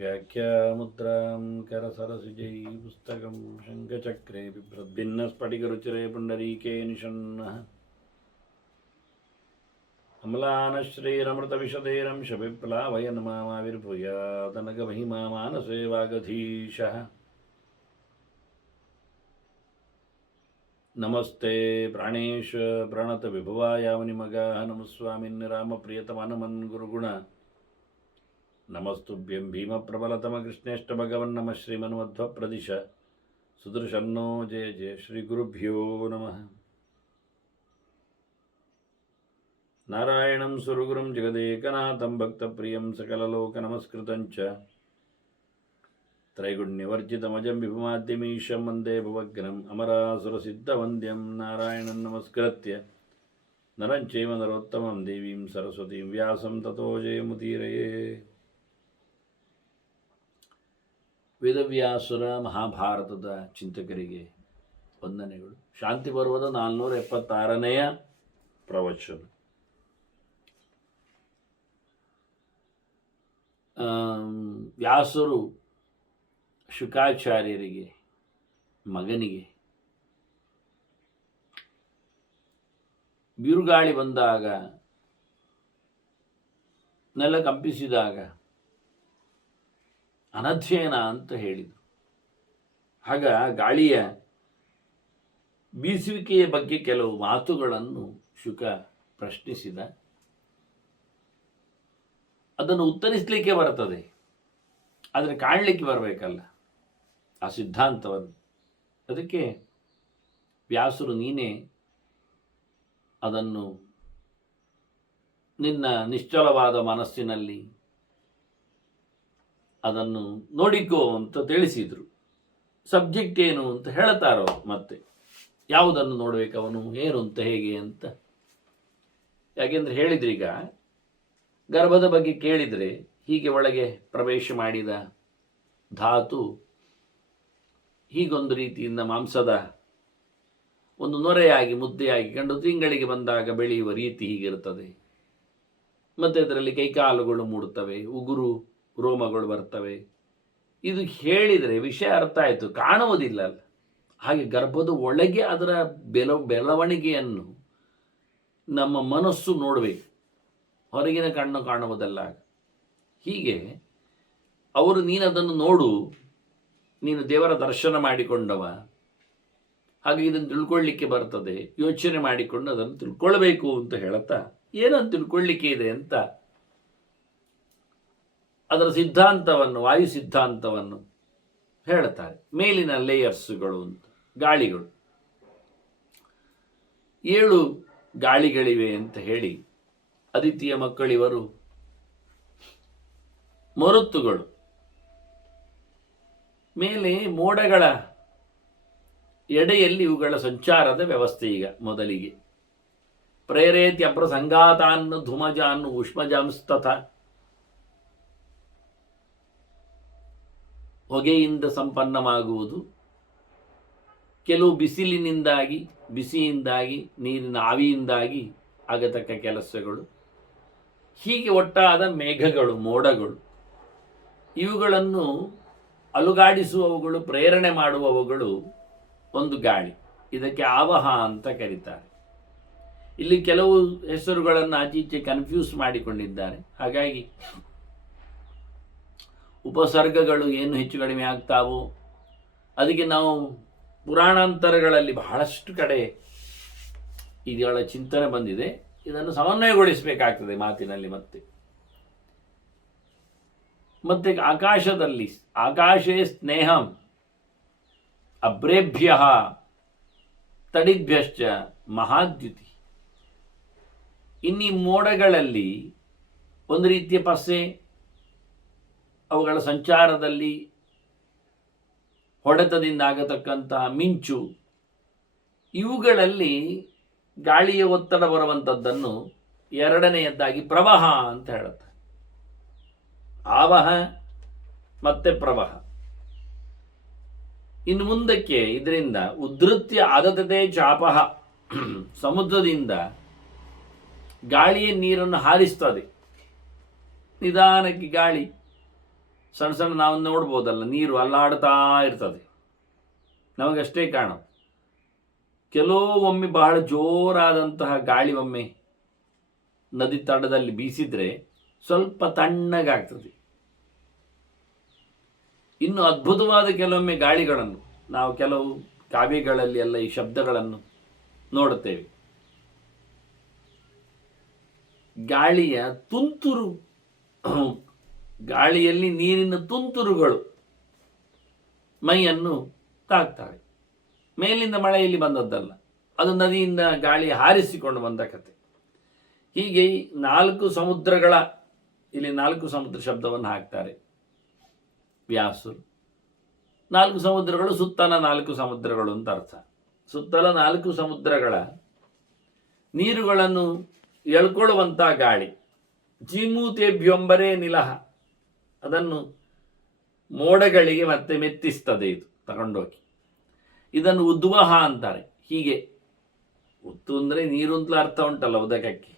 व्याख्यामुद्रां करसरसिजै पुस्तकं शङ्खचक्रे बिभ्रद्भिन्नस्फटिकरुचिरे पुण्डरीके निषण्णः अम्लानश्रीरमृतविशदेरंशविप्लावयन् मामाविर्भूयादनगमहिमा मानसे वागधीशः नमस्ते प्राणेश प्रणतविभुवायावनिमगाः नमस्वामिन् रामप्रियतमनमन् गुरुगुण नमस्तुभ्यं भीमप्रबलतमकृष्णेष्टभगवन् नमः श्रीमन्मध्वप्रदिश सुदर्शन्नो जय जय श्रीगुरुभ्यो नमः नारायणं सुरगुरुं जगदेकनाथं भक्तप्रियं सकललोकनमस्कृतं च त्रैगुण्यवर्जितमजं विभुमाद्यमीशं वन्दे भवग्नम् अमरासुरसिद्धवन्द्यं नारायणं नमस्कृत्य नरं चैव नरोत्तमं देवीं सरस्वतीं व्यासं ततो जयमुदीरये. ವೇದವ್ಯಾಸುರ ಮಹಾಭಾರತದ ಚಿಂತಕರಿಗೆ ವಂದನೆಗಳು. ಶಾಂತಿ ಪರ್ವದ 476ನೇ ಪ್ರವಚನ. ವ್ಯಾಸರು ಶುಕಾಚಾರ್ಯರಿಗೆ ಮಗನಿಗೆ ಬಿರುಗಾಳಿ ಬಂದಾಗ ನೆಲ ಕಂಪಿಸಿದಾಗ ಅನಧ್ಯಯನ ಅಂತ ಹೇಳಿದರು. ಆಗ ಗಾಳಿಯ ಬೀಸುವಿಕೆಯ ಬಗ್ಗೆ ಕೆಲವು ಮಾತುಗಳನ್ನು ಶುಕ ಪ್ರಶ್ನಿಸಿದ. ಅದನ್ನು ಉತ್ತರಿಸಲಿಕ್ಕೆ ಬರ್ತದೆ, ಆದರೆ ಕಾಣಲಿಕ್ಕೆ ಬರಬೇಕಲ್ಲ ಆ ಸಿದ್ಧಾಂತವನ್ನು. ಅದಕ್ಕೆ ವ್ಯಾಸರು ನೀನೇ ಅದನ್ನು ನಿನ್ನ ನಿಶ್ಚಲವಾದ ಮನಸ್ಸಿನಲ್ಲಿ ಅದನ್ನು ನೋಡಿಕೋ ಅಂತ ತಿಳಿಸಿದರು. ಸಬ್ಜೆಕ್ಟ್ ಏನು ಅಂತ ಹೇಳ್ತಾರೋ, ಮತ್ತೆ ಯಾವುದನ್ನು ನೋಡಬೇಕು ಅವನು, ಏನು ಅಂತ, ಹೇಗೆ ಅಂತ. ಯಾಕೆಂದ್ರೆ ಹೇಳಿದ್ರೀಗ ಗರ್ಭದ ಬಗ್ಗೆ ಕೇಳಿದರೆ ಹೀಗೆ ಒಳಗೆ ಪ್ರವೇಶ ಮಾಡಿದ ಧಾತು ಹೀಗೊಂದು ರೀತಿಯಿಂದ ಮಾಂಸದ ಒಂದು ನೊರೆಯಾಗಿ ಮುದ್ದೆಯಾಗಿ ಕಂಡು ತಿಂಗಳಿಗೆ ಬಂದಾಗ ಬೆಳೆಯುವ ರೀತಿ ಹೀಗಿರುತ್ತದೆ. ಮತ್ತು ಅದರಲ್ಲಿ ಕೈಕಾಲುಗಳು ಮೂಡುತ್ತವೆ, ಉಗುರು ರೋಮಗಳು ಬರ್ತವೆ. ಇದು ಹೇಳಿದರೆ ವಿಷಯ ಅರ್ಥ ಆಯಿತು, ಕಾಣುವುದಿಲ್ಲ ಅಲ್ಲ. ಹಾಗೆ ಗರ್ಭದ ಒಳಗೆ ಅದರ ಬೆಳವಣಿಗೆಯನ್ನು ನಮ್ಮ ಮನಸ್ಸು ನೋಡಬೇಕು, ಹೊರಗಿನ ಕಣ್ಣು ಕಾಣುವುದಲ್ಲ. ಹೀಗೆ ಅವರು ನೀನದನ್ನು ನೋಡು, ನೀನು ದೇವರ ದರ್ಶನ ಮಾಡಿಕೊಂಡವ, ಹಾಗೆ ಇದನ್ನು ತಿಳ್ಕೊಳ್ಳಿಕ್ಕೆ ಬರ್ತದೆ, ಯೋಚನೆ ಮಾಡಿಕೊಂಡು ಅದನ್ನು ತಿಳ್ಕೊಳ್ಬೇಕು ಅಂತ ಹೇಳುತ್ತಾ ಏನಂತ ತಿಳ್ಕೊಳ್ಳಿಕ್ಕೆ ಇದೆ ಅಂತ ಅದರ ಸಿದ್ಧಾಂತವನ್ನು, ವಾಯು ಸಿದ್ಧಾಂತವನ್ನು ಹೇಳ್ತಾರೆ. ಮೇಲಿನ ಲೇಯರ್ಸ್ಗಳು ಅಂತ, ಗಾಳಿಗಳು 7 ಗಾಳಿಗಳಿವೆ ಅಂತ ಹೇಳಿ, ಅದಿತಿಯ ಮಕ್ಕಳಿವರು ಮರುತ್ತುಗಳು. ಮೇಲೆ ಮೋಡಗಳ ಎಡೆಯಲ್ಲಿ ಇವುಗಳ ಸಂಚಾರದ ವ್ಯವಸ್ಥೆ. ಈಗ ಮೊದಲಿಗೆ ಪ್ರೇರೇತ್ಯಪ್ರಸಂಗಾತಾನ್ನು ಧುಮಜಾನ್ನು ಉಷ್ಮಜಾಂಸ್ತಥ, ಹೊಗೆಯಿಂದ ಸಂಪನ್ನವಾಗುವುದು, ಕೆಲವು ಬಿಸಿಯಿಂದಾಗಿ ನೀರಿನ ಆವಿಯಿಂದಾಗಿ ಆಗತಕ್ಕ ಕೆಲಸಗಳು, ಹೀಗೆ ಒಟ್ಟಾದ ಮೇಘಗಳು, ಮೋಡಗಳು. ಇವುಗಳನ್ನು ಅಲುಗಾಡಿಸುವವುಗಳು, ಪ್ರೇರಣೆ ಮಾಡುವವುಗಳು ಒಂದು ಗಾಳಿ. ಇದಕ್ಕೆ ಆವಹ ಅಂತ ಕರೀತಾರೆ. ಇಲ್ಲಿ ಕೆಲವು ಹೆಸರುಗಳನ್ನು ಆಚೀಚೆ ಕನ್ಫ್ಯೂಸ್ ಮಾಡಿಕೊಂಡಿದ್ದಾರೆ. ಹಾಗಾಗಿ ಉಪಸರ್ಗಗಳು ಏನು ಹೆಚ್ಚು ಕಡಿಮೆ ಆಗ್ತಾವೋ ಅದಕ್ಕೆ ನಾವು ಪುರಾಣಾಂತರಗಳಲ್ಲಿ ಬಹಳಷ್ಟು ಕಡೆ ಇದರ ಚಿಂತನೆ ಬಂದಿದೆ. ಇದನ್ನು ಸಮನ್ವಯಗೊಳಿಸಬೇಕಾಗ್ತದೆ ಮಾತಿನಲ್ಲಿ. ಮತ್ತೆ ಆಕಾಶದಲ್ಲಿ ಆಕಾಶೇ ಸ್ನೇಹಂ ಅಬ್ರೇಭ್ಯ ತಡಿಭ್ಯಶ್ಚ ಮಹಾದ್ಯುತಿ. ಇನ್ನೀ ಮೋಡಗಳಲ್ಲಿ ಒಂದು ರೀತಿಯ ಪಸೆ, ಅವುಗಳ ಸಂಚಾರದಲ್ಲಿ ಹೊಡೆತದಿಂದ ಆಗತಕ್ಕಂತಹ ಮಿಂಚು, ಇವುಗಳಲ್ಲಿ ಗಾಳಿಯ ಒತ್ತಡ ಬರುವಂಥದ್ದನ್ನು ಎರಡನೆಯದ್ದಾಗಿ ಪ್ರವಾಹ ಅಂತ ಹೇಳುತ್ತೆ. ಆವಹ ಮತ್ತೆ ಪ್ರವಾಹ. ಇನ್ನು ಮುಂದಕ್ಕೆ ಇದರಿಂದ ಉದ್ಧತ್ಯ ಆದತತೆ ಚಾಪಹ, ಸಮುದ್ರದಿಂದ ಗಾಳಿಯ ನೀರನ್ನು ಹಾರಿಸ್ತದೆ. ನಿಧಾನಕ್ಕೆ ಗಾಳಿ ಸಣ್ಣ ಸಣ್ಣ ನಾವು ನೋಡ್ಬೋದಲ್ಲ, ನೀರು ಅಲ್ಲಾಡ್ತಾ ಇರ್ತದೆ, ನಮಗಷ್ಟೇ ಕಾಣೋದು. ಕೆಲವೊಮ್ಮೆ ಬಹಳ ಜೋರಾದಂತಹ ಗಾಳಿ ಒಮ್ಮೆ ನದಿ ತಡದಲ್ಲಿ ಬೀಸಿದರೆ ಸ್ವಲ್ಪ ತಣ್ಣಗಾಗ್ತದೆ. ಇನ್ನು ಅದ್ಭುತವಾದ ಕೆಲವೊಮ್ಮೆ ಗಾಳಿಗಳನ್ನು ನಾವು ಕೆಲವು ಕಾವ್ಯಗಳಲ್ಲಿ ಎಲ್ಲ ಈ ಶಬ್ದಗಳನ್ನು ನೋಡುತ್ತೇವೆ. ಗಾಳಿಯ ತುಂತುರು, ಗಾಳಿಯಲ್ಲಿ ನೀರಿನ ತುಂತುರುಗಳು ಮೈಯನ್ನು ತಾಕ್ತವೆ. ಮೇಲಿಂದ ಮಳೆಯಲ್ಲಿ ಬಂದದ್ದಲ್ಲ, ಅದು ನದಿಯಿಂದ ಗಾಳಿ ಹಾರಿಸಿಕೊಂಡು ಬಂದ ಕತೆ. ಹೀಗೆ 4 ಸಮುದ್ರಗಳ, ಇಲ್ಲಿ 4 ಸಮುದ್ರ ಶಬ್ದವನ್ನು ಹಾಕ್ತಾರೆ ವ್ಯಾಸರು. 4 ಸಮುದ್ರಗಳು ಸುತ್ತಲ 4 ಸಮುದ್ರಗಳು ಅಂತ ಅರ್ಥ. ಸುತ್ತಲ 4 ಸಮುದ್ರಗಳ ನೀರುಗಳನ್ನು ಎಳ್ಕೊಳ್ಳುವಂಥ ಗಾಳಿ. ಜೀಮೂತೇಭ್ಯೊಂಬರೇ ನಿಲಹ, ಅದನ್ನು ಮೋಡಗಳಿಗೆ ಮತ್ತೆ ಮೆತ್ತಿಸ್ತದೆ ಇದು ತಗೊಂಡೋಗಿ. ಇದನ್ನು ಉದ್ವಹ ಅಂತಾರೆ. ಹೀಗೆ ಉತ್ತು ಅಂದರೆ ನೀರು ಅಂತಲೂ ಅರ್ಥ ಉಂಟಲ್ಲ ಉದಕಕ್ಕೆ,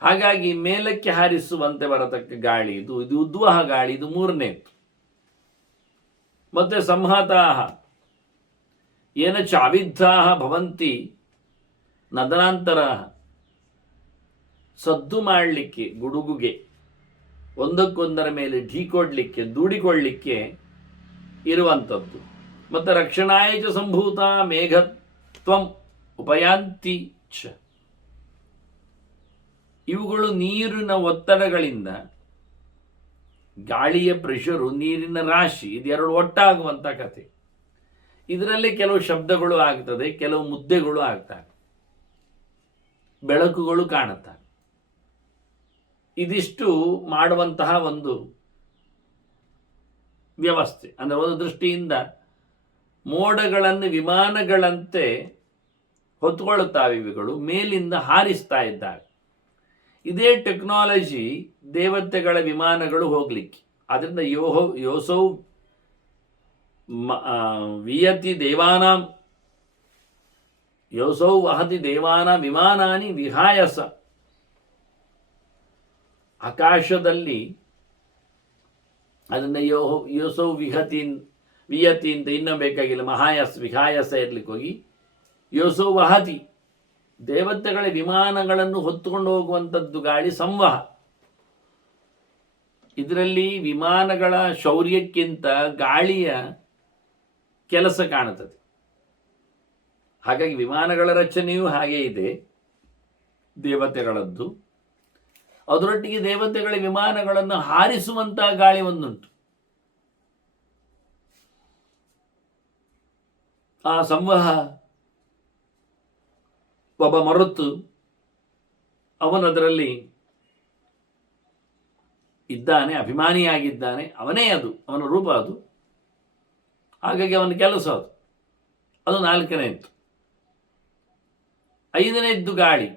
ಹಾಗಾಗಿ ಮೇಲಕ್ಕೆ ಹಾರಿಸುವಂತೆ ಬರತಕ್ಕ ಗಾಳಿ ಇದು. ಇದು ಉದ್ವಹ ಗಾಳಿ, ಇದು 3ನೇದು. ಮತ್ತೆ ಸಂಹತಾಹ ಏನ ಚಾವಿದ್ಧಾಹ ಭವಂತಿ ನದನಾಂತರ, ಸದ್ದು ಮಾಡಲಿಕ್ಕೆ, ಗುಡುಗುಗೆ, ಒಂದಕ್ಕೊಂದರ ಮೇಲೆ ಢೀಕೊಡ್ಲಿಕ್ಕೆ, ದೂಡಿಕೊಳ್ಳಿಕ್ಕೆ ಇರುವಂಥದ್ದು. ಮತ್ತು ರಕ್ಷಣಾಯ ಚ ಸಂಭೂತ ಮೇಘತ್ವಂ ಉಪಯಾಂತಿ ಚ, ಇವುಗಳು ನೀರಿನ ಒತ್ತಡಗಳಿಂದ, ಗಾಳಿಯ ಪ್ರೆಷರು, ನೀರಿನ ರಾಶಿ, ಇದೆರಡು ಒಟ್ಟಾಗುವಂಥ ಕಥೆ. ಇದರಲ್ಲಿ ಕೆಲವು ಶಬ್ದಗಳು ಆಗ್ತದೆ, ಕೆಲವು ಮುದ್ದೆಗಳು ಆಗ್ತವೆ, ಬೆಳಕುಗಳು ಕಾಣುತ್ತವೆ. ಇದಿಷ್ಟು ಮಾಡುವಂತಹ ಒಂದು ವ್ಯವಸ್ಥೆ. ಅಂದರೆ ಒಂದು ದೃಷ್ಟಿಯಿಂದ ಮೋಡಗಳನ್ನು ವಿಮಾನಗಳಂತೆ ಹೊತ್ಕೊಳ್ಳುತ್ತಾವೆ ಇವುಗಳು, ಮೇಲಿಂದ ಹಾರಿಸ್ತಾ ಇದ್ದಾವೆ. ಇದೇ ಟೆಕ್ನಾಲಜಿ ದೇವತೆಗಳ ವಿಮಾನಗಳು ಹೋಗ್ಲಿಕ್ಕೆ. ಆದ್ದರಿಂದ ಯೋಸೌ ವಿಯತಿ ದೇವಾನಾಂ, ಯೋಸೌ ವಹತಿ ದೇವಾನ ವಿಮಾನಾನಿ ವಿಹಾಯಸ. ಆಕಾಶದಲ್ಲಿ ಅದನ್ನು ಯೋಸೌ ವಿಯತಿ ಅಂತ ಇನ್ನೂ ಬೇಕಾಗಿಲ್ಲ, ಮಹಾಯಸ್ ವಿಹಾಯಸ ಇರ್ಲಿಕ್ಕೆ ಹೋಗಿ ಯೋಸೌ ವಹತಿ, ದೇವತೆಗಳ ವಿಮಾನಗಳನ್ನು ಹೊತ್ತುಕೊಂಡು ಹೋಗುವಂಥದ್ದು ಗಾಳಿ ಸಂವಹ. ಇದರಲ್ಲಿ ವಿಮಾನಗಳ ಶೌರ್ಯಕ್ಕಿಂತ ಗಾಳಿಯ ಕೆಲಸ ಕಾಣುತ್ತದೆ. ಹಾಗಾಗಿ ವಿಮಾನಗಳ ರಚನೆಯೂ ಹಾಗೇ ಇದೆ ದೇವತೆಗಳದ್ದು. ಅದರೊಟ್ಟಿಗೆ ದೇವತೆಗಳ ವಿಮಾನಗಳನ್ನು ಹಾರಿಸುವಂತಹ ಗಾಳಿ ಒಂದುಂಟು. ಆ ಸಂವಹ ಒಬ್ಬ ಮರುತ್ತು ಅವನದರಲ್ಲಿ ಇದ್ದಾನೆ, ಅಭಿಮಾನಿಯಾಗಿದ್ದಾನೆ, ಅವನೇ ಅದು, ಅವನ ರೂಪ ಅದು. ಹಾಗಾಗಿ ಅವನ ಕೆಲಸ ಅದು 4ನೇದ್ದು. 5ನೇದ್ದು ಗಾಳಿ.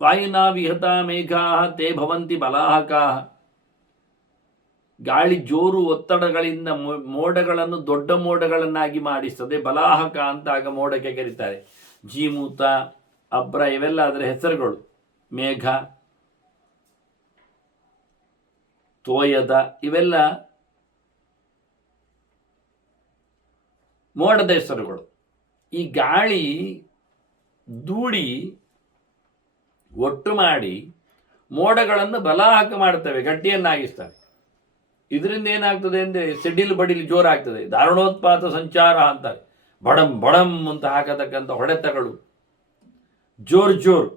ವಾಯುನಾ ವಿಹತ ಮೇಘಾ ತೇ ಭವಂತಿ ಬಲಾಹಕಾ. ಗಾಳಿ ಜೋರು ಒತ್ತಡಗಳಿಂದ ಮೋಡಗಳನ್ನು ದೊಡ್ಡ ಮೋಡಗಳನ್ನಾಗಿ ಮಾಡಿಸ್ತದೆ, ಬಲಾಹಕ ಅಂತ ಆಗ ಮೋಡಕ್ಕೆ ಕರೀತಾರೆ. ಜೀಮೂತ, ಅಬ್ರ ಇವೆಲ್ಲ ಅದರ ಹೆಸರುಗಳು. ಮೇಘ, ತೋಯದ ಇವೆಲ್ಲ ಮೋಡದ ಹೆಸರುಗಳು. ಈ ಗಾಳಿ ದೂಡಿ ಒಟ್ಟು ಮಾಡಿ ಮೋಡಗಳನ್ನು ಬಲಾಹಕ ಮಾಡ್ತವೆ, ಗಟ್ಟಿಯನ್ನಾಗಿಸ್ತವೆ. ಇದರಿಂದ ಏನಾಗ್ತದೆ ಅಂದರೆ ಸಿಡಿಲು ಬಡಿಲು ಜೋರಾಗ್ತದೆ, ದಾರುಣೋತ್ಪಾತ ಸಂಚಾರ ಅಂತಾರೆ. ಬಡಂ ಬಡಂ ಅಂತ ಹಾಕತಕ್ಕಂಥ ಹೊಡೆತಗಳು, ಜೋರ್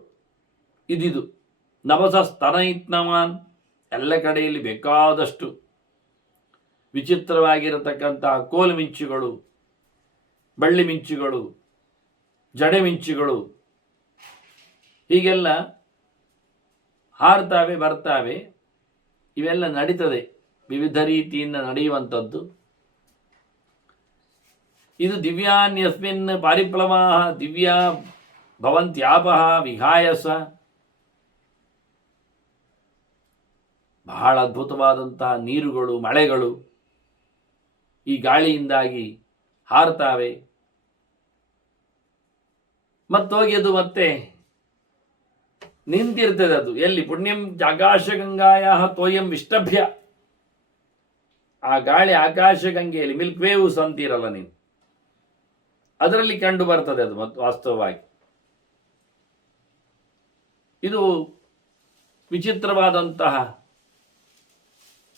ಇದಿದು. ನಭಸ ಸ್ತನ ಇತ್ನವಾನ್, ಎಲ್ಲ ಕಡೆಯಲ್ಲಿ ಬೇಕಾದಷ್ಟು ವಿಚಿತ್ರವಾಗಿರತಕ್ಕಂತಹ ಕೋಲು ಮಿಂಚುಗಳು, ಬಳ್ಳಿ ಮಿಂಚುಗಳು, ಜಡೆ ಮಿಂಚುಗಳು, ಹೀಗೆಲ್ಲ ಹಾರ್ತಾವೆ ಬರ್ತಾವೆ. ಇವೆಲ್ಲ ನಡೀತದೆ, ವಿವಿಧ ರೀತಿಯಿಂದ ನಡೆಯುವಂಥದ್ದು. ಇದು ದಿವ್ಯಾನ್ಯಸ್ಮಿನ್ ಪಾರಿಪ್ಲವಾ ದಿವ್ಯಾ ಭವಂತ್ಯಾಪಃ ವಿಹಾಯಸ. ಬಹಳ ಅದ್ಭುತವಾದಂತಹ ನೀರುಗಳು, ಮಳೆಗಳು ಈ ಗಾಳಿಯಿಂದಾಗಿ ಹಾರ್ತಾವೆ. ಮತ್ತೋಗಿ ಅದು ಮತ್ತೆ ನಿಂತಿರ್ತದೆ. ಅದು ಎಲ್ಲಿ? ಪುಣ್ಯಂ ಜಾಗಾಶ ಗಂಗಾಯ ತೋಯಂ ವಿಷ್ಟಭ್ಯ. ಆ ಗಾಳಿ ಆಕಾಶಗಂಗೆಯಲ್ಲಿ ಮಿಲ್ಕ್ ವೇವ್ಸ್ ಅಂತೀರಲ್ಲ ನೀವು, ಅದರಲ್ಲಿ ಕಂಡು ಬರ್ತದೆ ಅದು ವಾಸ್ತವವಾಗಿ. ಇದು ವಿಚಿತ್ರವಾದಂತಹ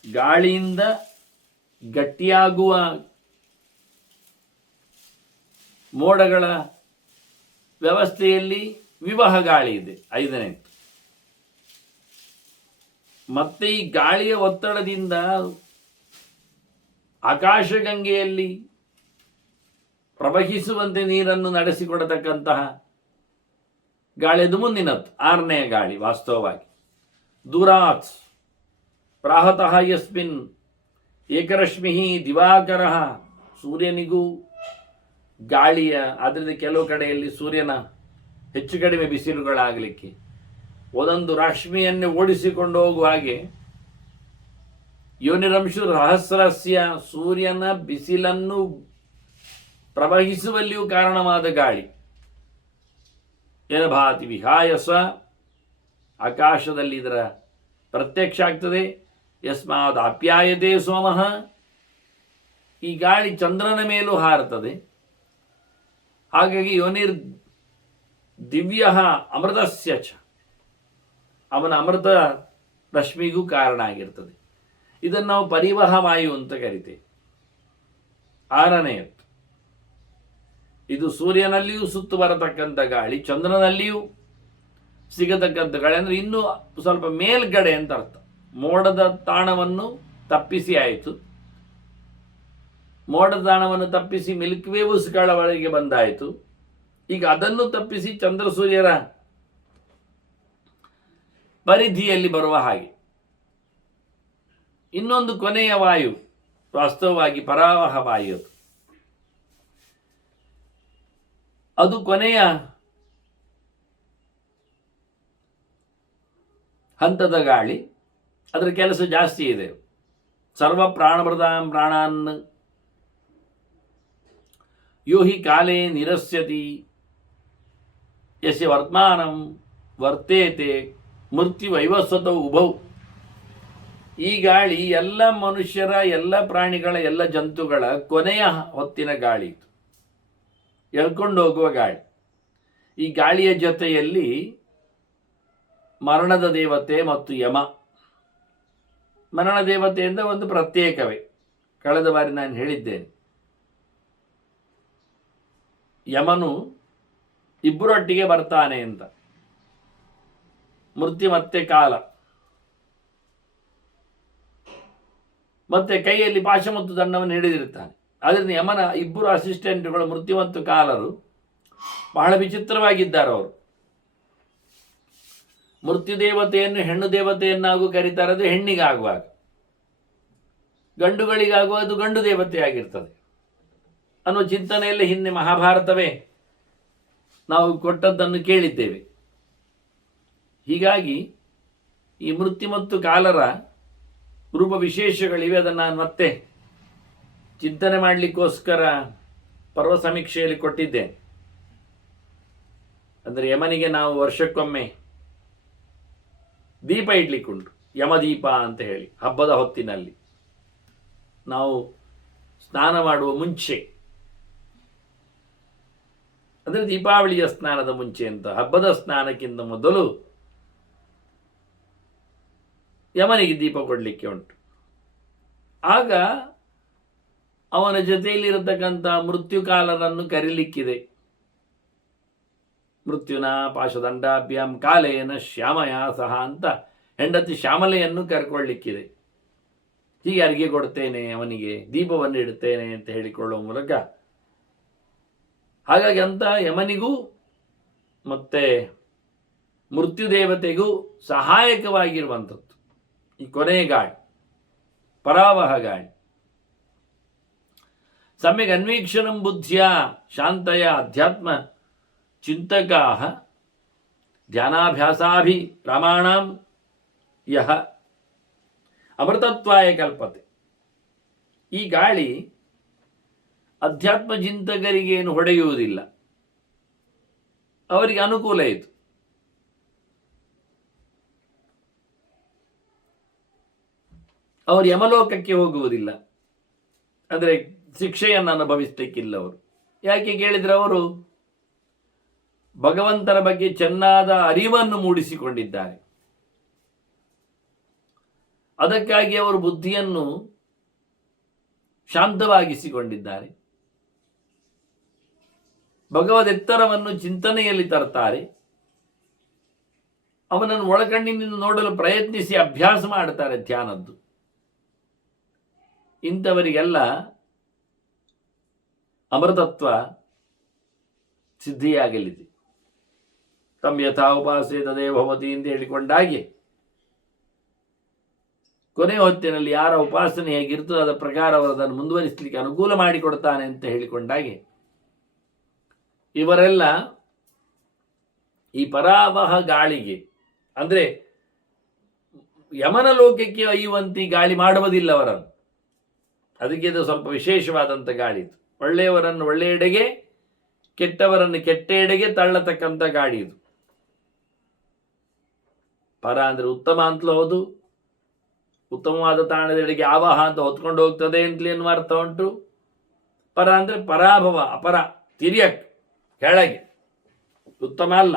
ಗಾಳಿಯಿಂದ ಗಟ್ಟಿಯಾಗುವ ಮೋಡಗಳ ವ್ಯವಸ್ಥೆಯಲ್ಲಿ ವಿವಾಹ ಗಾಳಿ ಇದೆ 5ನೇ. ಮತ್ತೆ ಈ ಗಾಳಿಯ ಒತ್ತಡದಿಂದ ಆಕಾಶಗಂಗೆಯಲ್ಲಿ ಪ್ರವಹಿಸುವಂತೆ ನೀರನ್ನು ನಡೆಸಿಕೊಡತಕ್ಕಂತಹ ಗಾಳಿಯದು ಮುಂದಿನದ್ದು 6ನೇ ಗಾಳಿ. ವಾಸ್ತವವಾಗಿ ದೂರಾತ್ ಪ್ರಾಹತಃ ಯಸ್ಮಿನ್ ಏಕರಶ್ಮಿ ದಿವಾಕರ, ಸೂರ್ಯನಿಗೂ ಗಾಳಿಯ, ಆದ್ದರಿಂದ ಕೆಲವು ಕಡೆಯಲ್ಲಿ ಸೂರ್ಯನ ಹೆಚ್ಚು ಕಡಿಮೆ ಬಿಸಿಲುಗಳಾಗಲಿಕ್ಕೆ ಒಂದೊಂದು ರಶ್ಮಿಯನ್ನೇ ಓಡಿಸಿಕೊಂಡು ಹೋಗುವ ಹಾಗೆ ಯೋನಿರಂಶು ರಹಸ್ರಸ್ಯ, ಸೂರ್ಯನ ಬಿಸಿಲನ್ನು ಪ್ರವಹಿಸುವಲ್ಲಿಯೂ ಕಾರಣವಾದ ಗಾಳಿ. ಯನಭಾತಿ ವಿಹಾಯಸ, ಆಕಾಶದಲ್ಲಿ ಇದರ ಪ್ರತ್ಯಕ್ಷ ಆಗ್ತದೆ. ಯಸ್ಮಾದ್ ಆಪ್ಯಾಯತೆ ಸೋಮಃ, ಈ ಗಾಳಿ ಚಂದ್ರನ ಮೇಲೂ ಹಾರುತ್ತದೆ. ಹಾಗಾಗಿ ಯೋನಿರ್ ದಿವ್ಯ ಅಮೃತಸ್ಯ ಚ, ಅವನ ಅಮೃತ ರಶ್ಮಿಗೂ ಕಾರಣ ಆಗಿರ್ತದೆ. ಇದನ್ನು ನಾವು ಪರಿವಹ ವಾಯು ಅಂತ ಕರಿತೇವೆ. 6ನೇಯದ್ದು ಇದು ಸೂರ್ಯನಲ್ಲಿಯೂ ಸುತ್ತು ಬರತಕ್ಕಂಥ ಗಾಳಿ, ಚಂದ್ರನಲ್ಲಿಯೂ ಸಿಗತಕ್ಕಂಥ ಗಾಳಿ. ಅಂದರೆ ಇನ್ನೂ ಸ್ವಲ್ಪ ಮೇಲ್ಗಡೆ ಅಂತ ಅರ್ಥ. ಮೋಡದ ತಾಣವನ್ನು ತಪ್ಪಿಸಿ ಆಯಿತು, ಮೋಡದ ತಾಣವನ್ನು ತಪ್ಪಿಸಿ ಮಿಲ್ಕ್ ವೇವ್ಸ್ಗಳವರೆಗೆ ಬಂದಾಯಿತು. ಈಗ ಅದನ್ನು ತಪ್ಪಿಸಿ ಚಂದ್ರ ಸೂರ್ಯರ ಪರಿಧಿಯಲ್ಲಿ ಬರುವ ಹಾಗೆ ಇನ್ನೊಂದು ಕೊನೆಯ ವಾಯು, ವಾಸ್ತವವಾಗಿ ಪರಾವಹ ವಾಯು. ಅದು ಕೊನೆಯ ಹಂತದ ಗಾಳಿ. ಅದರ ಕೆಲಸ ಜಾಸ್ತಿ ಇದೆ. ಸರ್ವ ಪ್ರಾಣಪ್ರದಾಂ ಪ್ರಾಣಾನ್ ಯೋ ಹಿ ಕಾಲೇ ನಿರಸ್ಯತಿ ಯಸ್ಯ ವರ್ತ್ಮಾನಂ ವರ್ತೇತೆ ಮೃತ್ಯುವೈವಸ್ವತೌ ಉಭೌ. ಈ ಗಾಳಿ ಎಲ್ಲ ಮನುಷ್ಯರ, ಎಲ್ಲ ಪ್ರಾಣಿಗಳ, ಎಲ್ಲ ಜಂತುಗಳ ಕೊನೆಯ ಹೊತ್ತಿನ ಗಾಳಿ, ಎಳ್ಕೊಂಡು ಹೋಗುವ ಗಾಳಿ. ಈ ಗಾಳಿಯ ಜೊತೆಯಲ್ಲಿ ಮರಣದ ದೇವತೆ ಮತ್ತು ಯಮ. ಮರಣ ದೇವತೆಯಿಂದ ಒಂದು ಪ್ರತ್ಯೇಕವೇ, ಕಳೆದ ಬಾರಿ ನಾನು ಹೇಳಿದ್ದೇನೆ. ಯಮನು ಇಬ್ಬರೊಟ್ಟಿಗೆ ಬರ್ತಾನೆ ಅಂತ, ಮೃತ್ಯು ಮತ್ತೆ ಕಾಲ, ಮತ್ತೆ ಕೈಯಲ್ಲಿ ಪಾಶ ಮತ್ತು ದಂಡವನ್ನು ಹಿಡಿದಿರ್ತಾನೆ. ಆದ್ದರಿಂದ ಯಮನ ಇಬ್ಬರು ಅಸಿಸ್ಟೆಂಟ್ಗಳು ಮೃತ್ಯು ಮತ್ತು ಕಾಲರು ಬಹಳ ವಿಚಿತ್ರವಾಗಿದ್ದಾರೆ. ಅವರು ಮೃತ್ಯು ದೇವತೆಯನ್ನು ಹೆಣ್ಣು ದೇವತೆಯನ್ನಾಗೂ ಕರೀತಾರೆ. ಅದು ಹೆಣ್ಣಿಗಾಗುವಾಗ, ಗಂಡುಗಳಿಗಾಗುವ ಅದು ಗಂಡು ದೇವತೆಯಾಗಿರ್ತದೆ ಅನ್ನುವ ಚಿಂತನೆಯಲ್ಲಿ ಹಿಂದೆ ಮಹಾಭಾರತವೇ ನಾವು ಕೊಟ್ಟದ್ದನ್ನು ಕೇಳಿದ್ದೇವೆ. ಹೀಗಾಗಿ ಈ ಮೃತ್ಯು ಮತ್ತು ಕಾಲರ ರೂಪ ವಿಶೇಷಗಳಿವೆ. ಅದನ್ನು ನಾನು ಮತ್ತೆ ಚಿಂತನೆ ಮಾಡಲಿಕ್ಕೋಸ್ಕರ ಪರ್ವ ಸಮೀಕ್ಷೆಯಲ್ಲಿ ಕೊಟ್ಟಿದ್ದೇನೆ. ಅಂದರೆ ಯಮನಿಗೆ ನಾವು ವರ್ಷಕ್ಕೊಮ್ಮೆ ದೀಪ ಇಡ್ಲಿಕ್ಕುಂಟು, ಯಮದೀಪ ಅಂತ ಹೇಳಿ. ಹಬ್ಬದ ಹೊತ್ತಿನಲ್ಲಿ ನಾವು ಸ್ನಾನ ಮಾಡುವ ಮುಂಚೆ, ಅಂದರೆ ದೀಪಾವಳಿಯ ಸ್ನಾನದ ಮುಂಚೆ ಅಂತ, ಹಬ್ಬದ ಸ್ನಾನಕ್ಕಿಂತ ಮೊದಲು ಯಮನಿಗೆ ದೀಪ ಕೊಡಲಿಕ್ಕೆ ಉಂಟು. ಆಗ ಅವನ ಜೊತೆಯಲ್ಲಿರತಕ್ಕಂಥ ಮೃತ್ಯುಕಾಲರನ್ನು ಕರೀಲಿಕ್ಕಿದೆ. ಮೃತ್ಯುನ ಪಾಶದಂಡಾಭ್ಯಾಂ ಕಾಲೇನ ಶ್ಯಾಮಯ ಸಹ ಅಂತ ಹೆಂಡತಿ ಶ್ಯಾಮಲೆಯನ್ನು ಕರ್ಕೊಳ್ಳಿಕ್ಕಿದೆ. ಹೀಗೆ ಅರಿಗೆ ಕೊಡ್ತೇನೆ, ಅವನಿಗೆ ದೀಪವನ್ನು ಇಡುತ್ತೇನೆ ಅಂತ ಹೇಳಿಕೊಳ್ಳುವ ಮೂಲಕ. ಹಾಗಾಗಿ ಅಂತ ಯಮನಿಗೂ ಮತ್ತೆ ಮೃತ್ಯು ದೇವತೆಗೂ ಸಹಾಯಕವಾಗಿರುವಂಥದ್ದು ಈ ಕೊನೆಯ ಗಾಳಿ, ಪರಾವಹ ಗಾಳಿ. ಸಮ್ಯಕ್ ಅನ್ವೀಕ್ಷಣಂ ಬುದ್ಧಿಯ ಶಾಂತಯ ಅಧ್ಯಾತ್ಮ ಚಿಂತಕಾ ಧ್ಯಾನಾಭ್ಯಾಸಾಭಿ ಪ್ರಮಾಣಂ ಯಹ ಅಮೃತತ್ವಾಯ ಕಲ್ಪತೆ. ಈ ಗಾಳಿ ಅಧ್ಯಾತ್ಮ ಚಿಂತಕರಿಗೇನು ಹೊಡೆಯುವುದಿಲ್ಲ, ಅವರಿಗೆ ಅನುಕೂಲ ಇತ್ತು. ಅವರು ಯಮಲೋಕಕ್ಕೆ ಹೋಗುವುದಿಲ್ಲ, ಅಂದರೆ ಶಿಕ್ಷೆಯನ್ನು ಅನುಭವಿಸಲಿಕ್ಕಿಲ್ಲ ಅವರು. ಯಾಕೆ ಕೇಳಿದರೆ ಅವರು ಭಗವಂತನ ಬಗ್ಗೆ ಚೆನ್ನಾದ ಅರಿವನ್ನು ಮೂಡಿಸಿಕೊಂಡಿದ್ದಾರೆ. ಅದಕ್ಕಾಗಿ ಅವರು ಬುದ್ಧಿಯನ್ನು ಶಾಂತವಾಗಿಸಿಕೊಂಡಿದ್ದಾರೆ. ಭಗವದೆತ್ತರವನ್ನು ಚಿಂತನೆಯಲ್ಲಿ ತರ್ತಾರೆ. ಅವನನ್ನು ಒಳಕಣ್ಣಿನಿಂದ ನೋಡಲು ಪ್ರಯತ್ನಿಸಿ ಅಭ್ಯಾಸ ಮಾಡ್ತಾರೆ ಧ್ಯಾನದ್ದು. ಇಂಥವರಿಗೆಲ್ಲ ಅಮೃತತ್ವ ಸಿದ್ಧಿಯಾಗಲಿದೆ. ತಮ್ಮ ಯಥಾ ಉಪಾಸೆ ತದೇ ಭವತಿ ಎಂದು ಹೇಳಿಕೊಂಡಾಗೆ ಕೊನೆ ಹೊತ್ತಿನಲ್ಲಿ ಯಾರ ಉಪಾಸನೆ ಹೇಗಿರ್ತದೋ ಅದರ ಪ್ರಕಾರ ಅವರು ಅದನ್ನು ಮುಂದುವರಿಸಲಿಕ್ಕೆ ಅನುಕೂಲ ಮಾಡಿಕೊಡ್ತಾನೆ ಅಂತ ಹೇಳಿಕೊಂಡಾಗೆ ಇವರೆಲ್ಲ ಈ ಪರಾವಹ ಗಾಳಿಗೆ, ಅಂದರೆ ಯಮನ ಲೋಕಕ್ಕೆ ಒಯ್ಯುವಂತೆ ಗಾಳಿ ಮಾಡುವುದಿಲ್ಲ ಅವರನ್ನು. ಅದಕ್ಕೆ ಇದು ಸ್ವಲ್ಪ ವಿಶೇಷವಾದಂಥ ಗಾಳಿ ಇದು. ಒಳ್ಳೆಯವರನ್ನು ಒಳ್ಳೆಯೆಡೆಗೆ, ಕೆಟ್ಟವರನ್ನು ಕೆಟ್ಟೆಡೆಗೆ ತಳ್ಳತಕ್ಕಂಥ ಗಾಡಿ ಇದು. ಪರ ಅಂದರೆ ಉತ್ತಮ ಅಂತಲೂ ಹೌದು, ಉತ್ತಮವಾದ ತಾಣದೆಡೆಗೆ ಆವಾಹ ಅಂತ ಹೊತ್ಕೊಂಡು ಹೋಗ್ತದೆ ಅಂತಲೇ ಎನ್ನುವ ಅರ್ಥ ಉಂಟು. ಪರ ಅಂದರೆ ಪರಾಭವ, ಅಪರ, ತಿರ್ಯಕ್, ಕೆಳಗೆ, ಉತ್ತಮ ಅಲ್ಲ.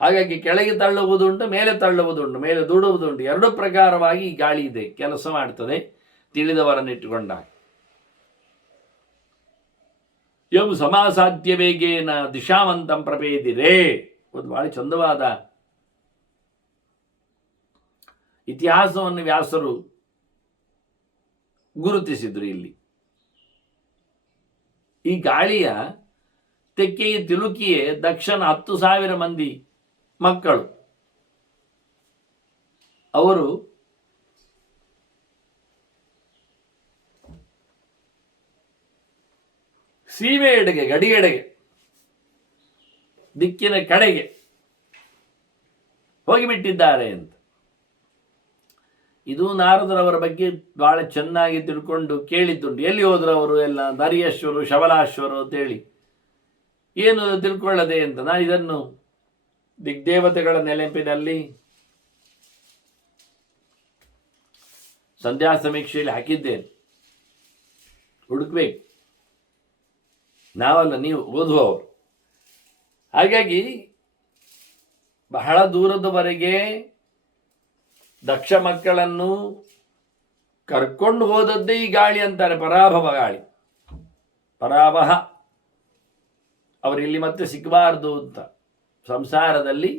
ಹಾಗಾಗಿ ಕೆಳಗೆ ತಳ್ಳುವುದುಂಟು, ಮೇಲೆ ತಳ್ಳುವುದುಂಟು, ಮೇಲೆ ದೂಡುವುದುಂಟು. ಎರಡು ಪ್ರಕಾರವಾಗಿ ಈ ಗಾಳಿ ಇದೆ, ಕೆಲಸ ಮಾಡ್ತದೆ ತಿಳಿದವರನ್ನಿಟ್ಟುಕೊಂಡಾಗ. ಯಂ ಸಮಾಸಾಧ್ಯ ವೇಗೇನ ದಿಶಾವಂತಂ ಪ್ರಪೇದಿರೇ. ಒಂದು ಬಹಳ ಚಂದವಾದ ಇತಿಹಾಸವನ್ನು ವ್ಯಾಸರು ಗುರುತಿಸಿದ್ರು ಇಲ್ಲಿ. ಈ ಗಾಳಿಯ ತೆಕ್ಕೆಯ ತಿಳುಕಿಯೇ ದಕ್ಷನ 10,000 ಮಂದಿ ಮಕ್ಕಳು. ಅವರು ಸೀಮೆಯೆಡೆಗೆ, ಗಡಿಯೆಡೆಗೆ, ದಿಕ್ಕಿನ ಕಡೆಗೆ ಹೋಗಿಬಿಟ್ಟಿದ್ದಾರೆ ಅಂತ. ಇದು ನಾರದರವರ ಬಗ್ಗೆ ಬಹಳ ಚೆನ್ನಾಗಿ ತಿಳ್ಕೊಂಡು ಕೇಳಿದ್ದುಂಟು. ಎಲ್ಲಿ ಹೋದ್ರು ಅವರು ಎಲ್ಲ ನರಿಯಶ್ವರು, ಶಬಲಾಶ್ವರು ಅಂತೇಳಿ, ಏನು ತಿಳ್ಕೊಳ್ಳದೆ ಅಂತ. ನಾನು ಇದನ್ನು ದಿಗ್ದೇವತೆಗಳ ನೆನಪಿನಲ್ಲಿ ಸಂಧ್ಯಾ ಸಮೀಕ್ಷೆಯಲ್ಲಿ ಹಾಕಿದ್ದೇನೆ, ಹುಡುಕ್ಬೇಕು. ನಾವಲ್ಲ, ನೀವು ಓದುವವರು. ಹಾಗಾಗಿ ಬಹಳ ದೂರದವರೆಗೆ ದಕ್ಷ ಮಕ್ಕಳನ್ನು ಕರ್ಕೊಂಡು ಹೋದದ್ದೇ ಈ ಗಾಳಿ ಅಂತಾರೆ, ಪರಾಭವ ಗಾಳಿ. ಪರಾಭವ, ಅವರಿಲ್ಲಿ ಮತ್ತೆ ಸಿಗಬಾರ್ದು ಅಂತ ಸಂಸಾರದಲ್ಲಿ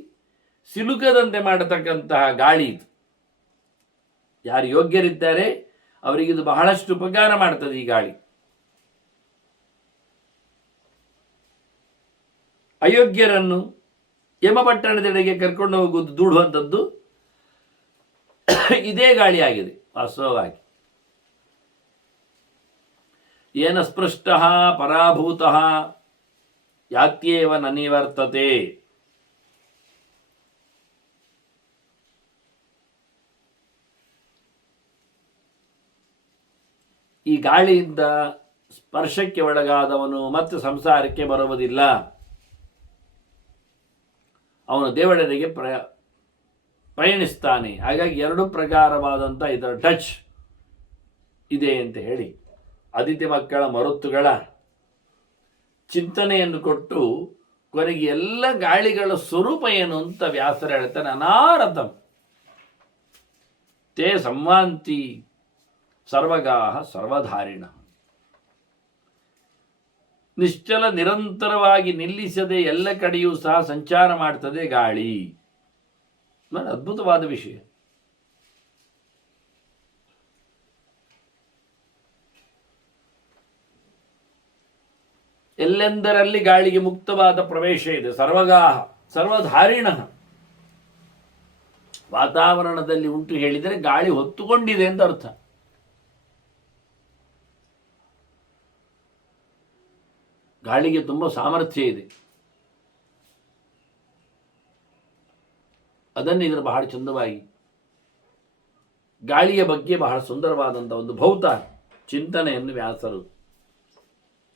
ಸಿಲುಕದಂತೆ ಮಾಡತಕ್ಕಂತಹ ಗಾಳಿ ಇದು. ಯಾರು ಯೋಗ್ಯರಿದ್ದಾರೆ ಅವರಿಗಿದು ಬಹಳಷ್ಟು ಉಪಕಾರ ಮಾಡ್ತದೆ ಈ ಗಾಳಿ. ಅಯೋಗ್ಯರನ್ನು ಯಮಪಟ್ಟಣದೆಡೆಗೆ ಕರ್ಕೊಂಡು ಹೋಗುವುದು, ದೂಡುವಂಥದ್ದು ಇದೇ ಗಾಳಿ ಆಗಿದೆ ವಾಸ್ತವವಾಗಿ. ಏನ ಸ್ಪೃಷ್ಟ ಪರಾಭೂತ ಯಾತ್ಯೇವ ನನಿವರ್ತತೆ. ಈ ಗಾಳಿಯಿಂದ ಸ್ಪರ್ಶಕ್ಕೆ ಒಳಗಾದವನು ಮತ್ತೆ ಸಂಸಾರಕ್ಕೆ ಬರುವುದಿಲ್ಲ. ಅವನು ದೇವಡೆಗೆ ಪಯಣಿಸ್ತಾನೆ. ಹಾಗಾಗಿ ಎರಡು ಪ್ರಕಾರವಾದಂಥ ಇದರ ಟಚ್ ಇದೆ ಅಂತ ಹೇಳಿ ಅದಿತಿ ಮಕ್ಕಳ ಮರುತ್ತುಗಳ ಚಿಂತನೆಯನ್ನು ಕೊಟ್ಟು ಕೊನೆಗೆ ಎಲ್ಲ ಗಾಳಿಗಳ ಸ್ವರೂಪ ಏನು ಅಂತ ವ್ಯಾಸರ ಹೇಳ್ತಾನೆ. ಅನಾರತಂ ತೇ ಸಂವಾಂತಿ ಸರ್ವಗಾಹ ಸರ್ವಧಾರಿಣ. ನಿಶ್ಚಲ ನಿರಂತರವಾಗಿ ನಿಲ್ಲಿಸದೆ ಎಲ್ಲ ಕಡೆಯೂ ಸಹ ಸಂಚಾರ ಮಾಡ್ತದೆ ಗಾಳಿ. ಅದ್ಭುತವಾದ ವಿಷಯ. ಎಲ್ಲೆಂದರಲ್ಲಿ ಗಾಳಿಗೆ ಮುಕ್ತವಾದ ಪ್ರವೇಶ ಇದೆ. ಸರ್ವಗಾಹ ಸರ್ವಧಾರಿಣ. ವಾತಾವರಣದಲ್ಲಿ ಉಂಟು ಹೇಳಿದರೆ ಗಾಳಿ ಹೊತ್ತುಕೊಂಡಿದೆ ಅಂತ ಅರ್ಥ. ಗಾಳಿಗೆ ತುಂಬ ಸಾಮರ್ಥ್ಯ ಇದೆ. ಅದನ್ನು ಇದರ ಬಹಳ ಚಂದವಾಗಿ ಗಾಳಿಯ ಬಗ್ಗೆ ಬಹಳ ಸುಂದರವಾದಂಥ ಒಂದು ಭೌತ ಚಿಂತನೆಯನ್ನು ವ್ಯಾಸರು